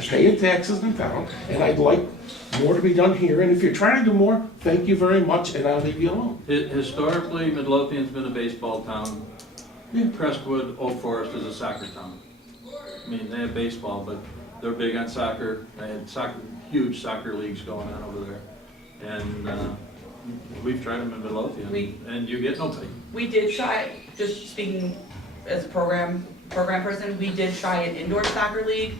paying taxes in town, and I'd like more to be done here. And if you're trying to do more, thank you very much, and I'll leave you alone. Historically, Midlothian's been a baseball town. Yeah. Crestwood, Oak Forest is a soccer town. I mean, they have baseball, but they're big on soccer. They had huge soccer leagues going on over there. And we've tried them in Midlothian, and you get nobody. We did try, just speaking as a program person, we did try an indoor soccer league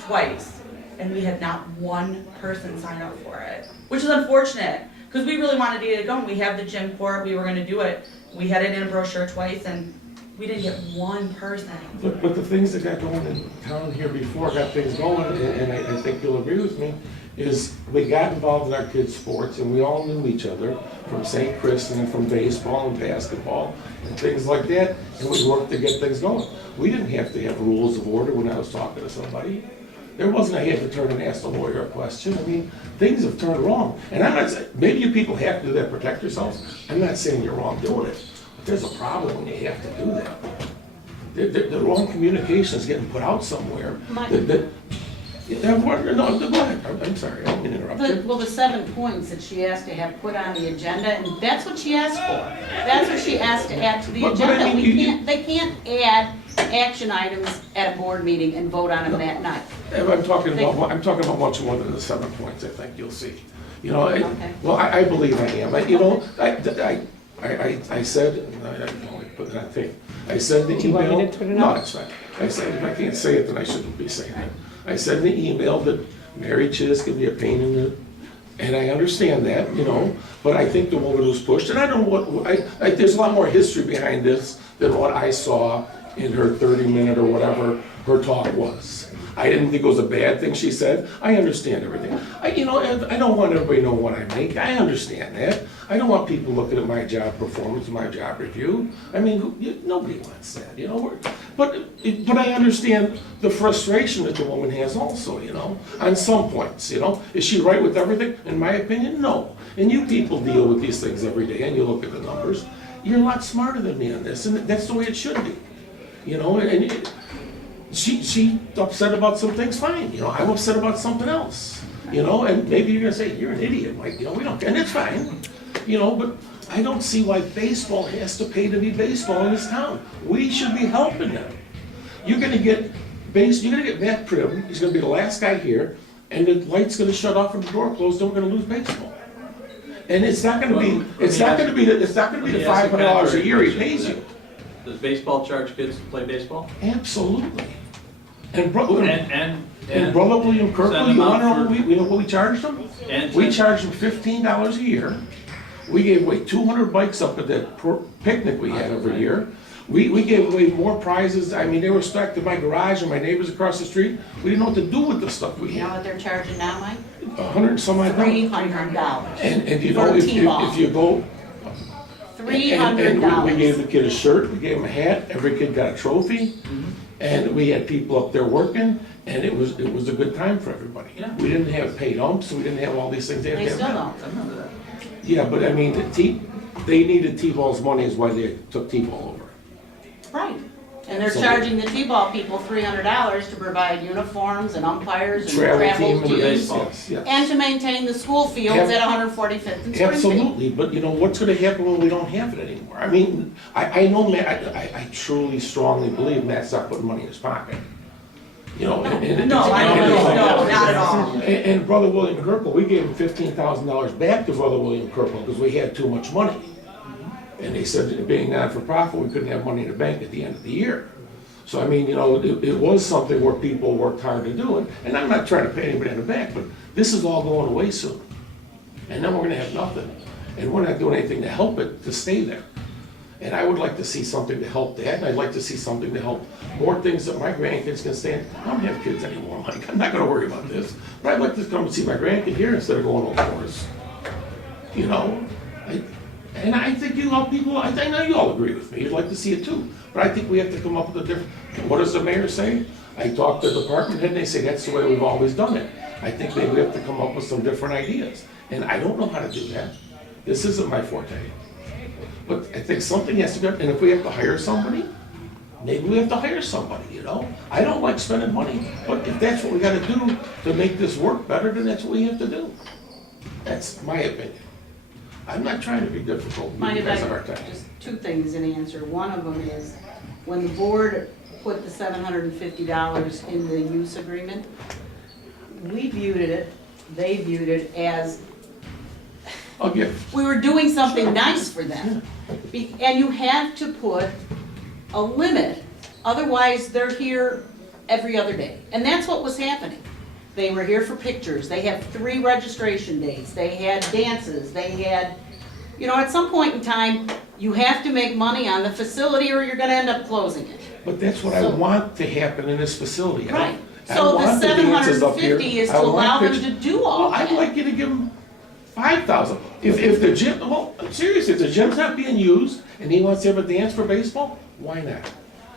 twice, and we had not one person sign up for it, which is unfortunate, because we really wanted to get it going. We have the gym for it, we were gonna do it. We had it in a brochure twice, and we didn't get one person. But the things that got going in town here before got things going, and I think you'll agree with me, is we got involved in our kids' sports, and we all knew each other from St. Chris and from baseball and basketball and things like that, and we worked to get things going. We didn't have to have rules of order when I was talking to somebody. There wasn't I had to turn and ask the lawyer a question. I mean, things have turned wrong. And I'm not saying, maybe you people have to do that, protect yourselves. I'm not saying you're wrong doing it, but there's a problem when you have to do that. The wrong communication is getting put out somewhere. No, go ahead. I'm sorry, I didn't mean to interrupt you. Well, the 7 points that she asked to have put on the agenda, and that's what she asked for. That's what she asked to add to the But I agenda. mean, They can't add action items at a board meeting and vote on them that night. I'm talking about much more than the 7 points, I think you'll see. You know, Okay. well, I believe I am. You know, I said, I think, I said the Do you want me email. to put it No, up? it's fine. I said, if I can't say it, then I shouldn't be saying it. I said in the email that Mary Chiz can be a pain in the, and I understand that, you know, but I think the woman was pushed, and I don't know what, there's a lot more history behind this than what I saw in her 30-minute or whatever her talk was. I didn't think it was a bad thing she said. I understand everything. You know, I don't want everybody to know what I make. I understand that. I don't want people looking at my job performance, my job review. I mean, nobody wants that, you know. But I understand the frustration that the woman has also, you know, on some points, you know. Is she right with everything? In my opinion, no. And you people deal with these things every day, and you look at the numbers. You're a lot smarter than me on this, and that's the way it should be, you know. And she upset about some things, fine, you know. I'm upset about something else, you know. And maybe you're gonna say you're an idiot, Mike. You know, we don't, and it's fine, you know. But I don't see why baseball has to pay to be baseball in this town. We should be helping them. You're gonna get Matt Prim. He's gonna be the last guy here, and the light's gonna shut off and the door closed, and we're gonna lose baseball. And it's not gonna be the $500 a year he pays you. Does baseball charge kids to play baseball? Absolutely. And Brother And William Kirkland, send you them wanna out know what we charged them? And We charged them $15 a year. We gave away 200 bikes up at that picnic we had every year. We gave away more prizes. I mean, they were stacked in my garage and my neighbors across the street. We didn't know what to do with the stuff we You know had. what they're charging now, Mike? 100 and some odd dollars. $300. And you know, For T-ball. if you go, and we gave $300. the kid a shirt, we gave him a hat, every kid got a trophy. And we had people up there working, and it was a good time for everybody. Yeah. We didn't have paid umps, we didn't have all these things. They still don't. I remember that. Yeah, but I mean, they needed T-ball's money is why they took T-ball over. Right. And they're So- charging the T-ball people $300 to provide uniforms and umpires and Travel team travel and the teams. baseball. yes. And to maintain the school fields at 145th and Springfield. Absolutely, but you know, what's gonna happen when we don't have it anymore? I mean, I know Matt, I truly strongly believe Matt's not putting money in his pocket. You know, No, not at all. And Brother William Kirkle, we gave him $15,000 back to Brother William Kirkle because we had too much money. And they said that being non-for-profit, we couldn't have money in the bank at the end of the year. So I mean, you know, it was something where people worked hard to do it, and I'm not trying to pat anybody on the back, but this is all going away soon. And then we're gonna have nothing, and we're not doing anything to help it to stay there. And I would like to see something to help that, and I'd like to see something to help more things that my grandkids can stand. I don't have kids anymore, Mike, I'm not gonna worry about this, but I'd like to come and see my grandkid here instead of going over Forest. You know, and I think you all people, I know you all agree with me, you'd like to see it too. But I think we have to come up with a different, what does the mayor say? I talked to the department head and they say that's the way we've always done it. I think maybe we have to come up with some different ideas. And I don't know how to do that. This isn't my forte. But I think something has to be, and if we have to hire somebody, maybe we have to hire somebody, you know? I don't like spending money, but if that's what we gotta do to make this work better, then that's what we have to do. That's my opinion. I'm not trying to be difficult, you Mind if guys I, have our time. just two things in answer. One of them is, when the board put the $750 in the use agreement, we viewed it, they viewed it as Okay, we were doing something nice for them. And you have to put a limit, otherwise they're here every other day. And that's what was happening. They were here for pictures, they had 3 registration days, they had dances, they had, you know, at some point in time, you have to make money on the facility or you're gonna end up closing it. but that's what I So- want to happen in this facility. Right. I So the want the dances up here. 750 is I to want allow them pictures. to do all Well, I'd that. like you to give them 5,000. If the gym, well, seriously, if the gym's not being used and he wants to have a dance for baseball, why not?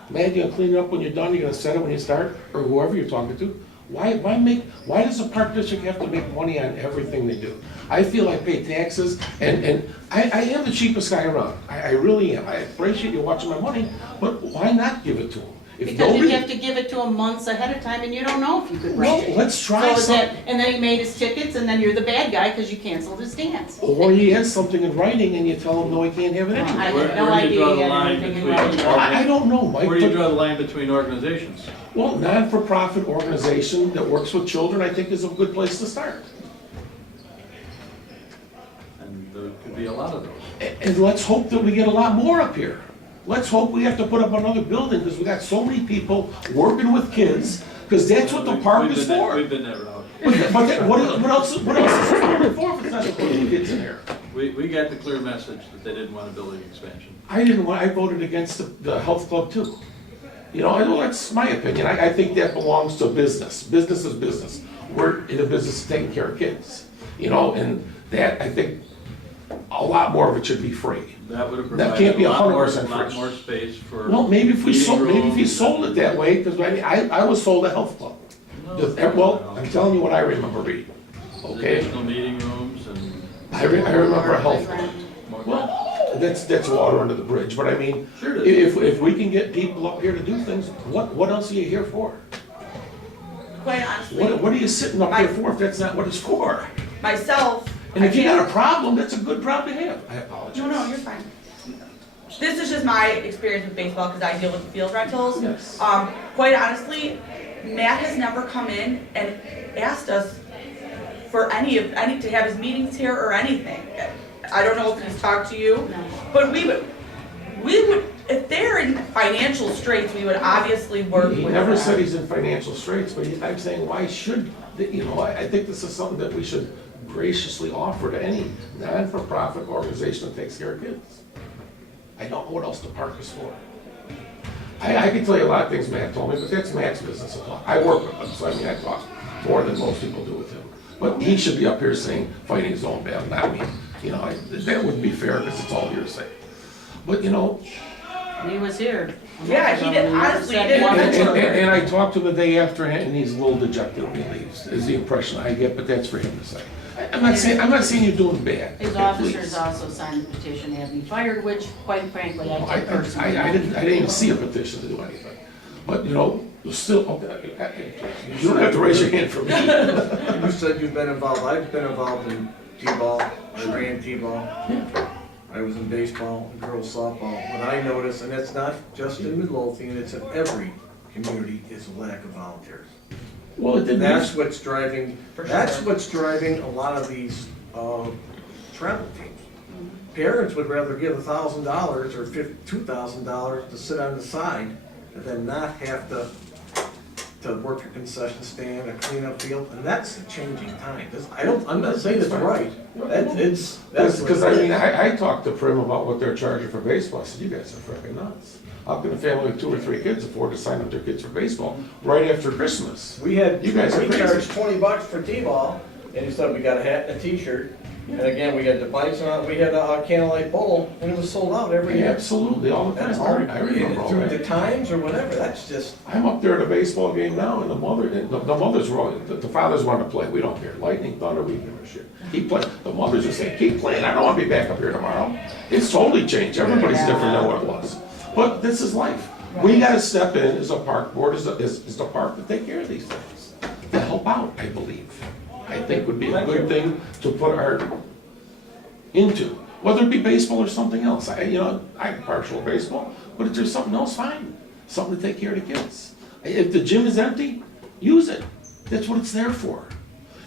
Man, you're gonna clean it up when you're done, you're gonna set it when you start, or whoever you're talking to. Why does the park district have to make money on everything they do? I feel I pay taxes, and I am the cheapest guy around. I really am. I appreciate you watching my money, but why not give it to them? If Because you nobody- have to give it to them months ahead of time and you don't know if you could Well, rent it. let's try So some. that, and then he made his tickets and then you're the bad guy because you canceled his dance. Or he has something in writing and you tell him, no, he can't have it anyway. I had Where no do you idea draw he the had line anything in between- writing. I don't know, Mike, Where do you but, draw the line between organizations? well, non-for-profit organization that works with children, I think is a good place to start. And there could be a lot of those. And let's hope that we get a lot more up here. Let's hope we have to put up another building, because we got so many people working with kids, because that's what the park We've is been there- for. We've been there, Ralph. But what else is it for if it's not to put kids in here? We got the clear message that they didn't want a building expansion. I voted against the health club too. You know, well, that's my opinion. I think that belongs to business. Business is business. We're in a business of taking care of kids. You know, and that, I think, a lot more of it should be free. That would have That provided can't be a lot more, 100% lot free. more space for. Well, maybe if we meeting sold, maybe if you rooms sold it that way, because I was sold a health club. Well, I'm telling you what I remember reading, and okay? Additional meeting rooms and. I remember a health club. more- Well, that's water under the bridge, but I mean, Sure it is. if we can get people up here to do things, what else are you here for? Quite honestly, What are you sitting up here for if that's not what it's for? myself. And if I you can't- got a problem, that's a good problem to have. I apologize. No, you're fine. This is just my experience with baseball because I deal with field rentals. Yes. Quite honestly, Matt has never come in and asked us for any to have his meetings here or anything. I don't know if he's talked to you, but we would, if they're in financial straits, we would obviously work with He them. never said he's in financial straits, but I'm saying, why should, you know, I think this is something that we should graciously offer to any non-for-profit organization that takes care of kids. I don't know what else the park is for. I can tell you a lot of things Matt told me, but that's Matt's business to talk. I work with him, so I mean, I talk more than most people do with him. But he should be up here saying, fighting his own battle, not me. You know, that wouldn't be fair, because it's all hearsay. But, you know, He was here. Yeah, he did- honestly, he Said didn't one mention word. and I talked to him the day after, and he's a little dejected when he leaves, is the impression I get, but that's for him to say. I'm not saying you're doing bad. His officers also signed the petition to have me fired, which quite frankly, I did personally. I didn't even see a petition to do anything. But, you know, still, okay, you don't have to raise your hand for me. You said you've been involved, I've been involved in T-ball, I ran T-ball. I was in baseball, and girls softball. What I noticed, and it's not just in Midlothian, it's in every community, is a lack of volunteers. Well, it didn't. That's what's driving, For that's sure. what's driving a lot of these, travel teams. Parents would rather give $1,000 or $2,000 to sit on the side and then not have to work a concession stand, a cleanup field, and that's a changing time. I'm not saying it's right, that's. Because I mean, I talked to Prim about what they're charging for baseball. I said, you guys are freaking nuts. How can a family with 2 or 3 kids afford to sign up their kids for baseball right after Christmas? We charged $20 for T-ball, and he said we got a hat and a T-shirt, and again, we had the bikes on, we had a candlelight bowl, and it was sold out every year. Absolutely, all the That's time. all, I remember all through the that. times or whatever, that's just, I'm up there at a baseball game now, and the mothers were, the fathers want to play. We don't care. Lightning, thunder, we give a shit. Keep playing. The mothers are saying, keep playing. I don't want to be back up here tomorrow. It's totally changed. Everybody's different than what it was. But this is life. We got to step in as a park board, as the park to take care of these things, to help out, I believe. I think would be a good thing to put our into, whether it be baseball or something else. I'm partial to baseball, but if there's something else, fine. Something to take care of the kids. If the gym is empty, use it. That's what it's there for.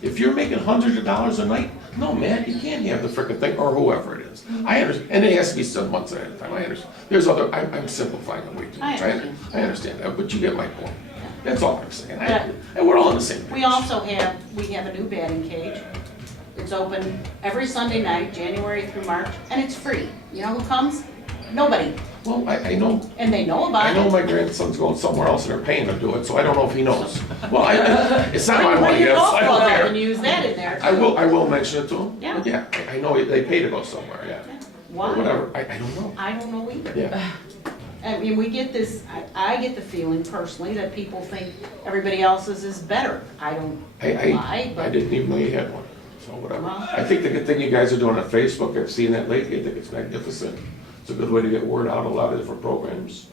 If you're making hundreds of dollars a night, no, man, you can't have the frickin' thing, or whoever it is. I understand, and it has to be done months ahead of time, I understand. There's I'm simplifying it way too much, I understand that, but you get my point. That's all I'm saying, and we're all on the same page. We also have a new batting cage. It's open every Sunday night, January through March, and it's free. You know who comes? Nobody. Well, I know, And they know about I it. know my grandson's going somewhere else and they're paying to do it, so I don't know if he knows. Well, it's not my Bring money, your golf I don't club up care. and use that in there. I will mention it to him. Yeah. But yeah, I know they pay to go somewhere, yeah. Why? Or whatever, I don't know. I don't know either. Yeah. I mean, we get this, I get the feeling personally that people think everybody else's is better. I don't know why, I but didn't even know you had one, so whatever. Well- I think the good thing you guys are doing on Facebook, I've seen that lately, I think it's magnificent. It's a good way to get word out, a lot of different programs.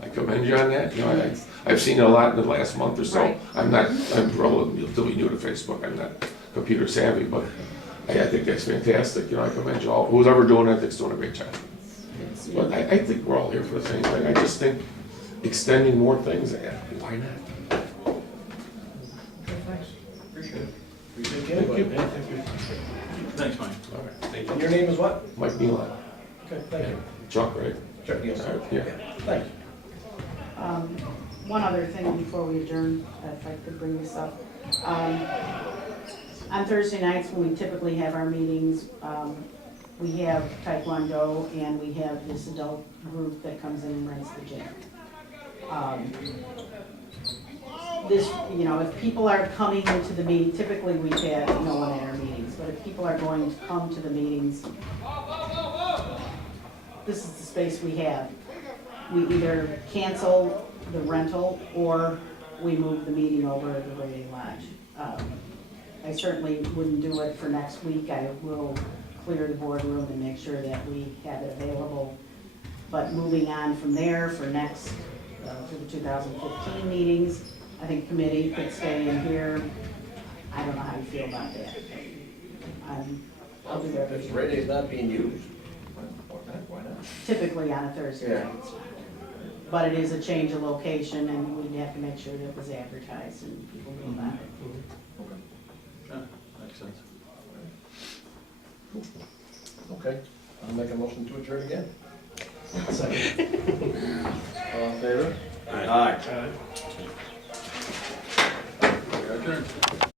I commend you on that, I've seen it a lot in the last month or so. Right. I'm relatively new to Facebook, I'm not computer savvy, but I think that's fantastic, I commend you all. Who's ever doing it, that's doing a great job. But I think we're all here for the same thing, I just think extending more things, why not? appreciate it. Thank you. Thanks, Mike. All right, thank And you. your name is what? Mike Milan. Okay, thank you. Chuck, right? Chuck Nielsen. Yeah. Thank you. one other thing before we adjourn, if I could bring this up. On Thursday nights, when we typically have our meetings, we have Taekwondo and we have this adult group that comes in and rents the gym. If people are coming into the meeting, typically we have no one at our meetings, but if people are going to come to the meetings, this is the space we have. We either cancel the rental or we move the meeting over to the Rating Lodge. I certainly wouldn't do it for next week. I will clear the boardroom and make sure that we have it available. But moving on from there for next, for the 2015 meetings, I think committee could stay in here. I don't know how you feel about that. I'll do If everything. Raday's not being used, why not? Typically on a Thursday Yeah. night. But it is a change of location and we'd have to make sure that it was advertised and people knew about it. Yeah, makes sense. Okay, I'll make a motion to adjourn again. Second. All in favor? Aye. We are adjourned.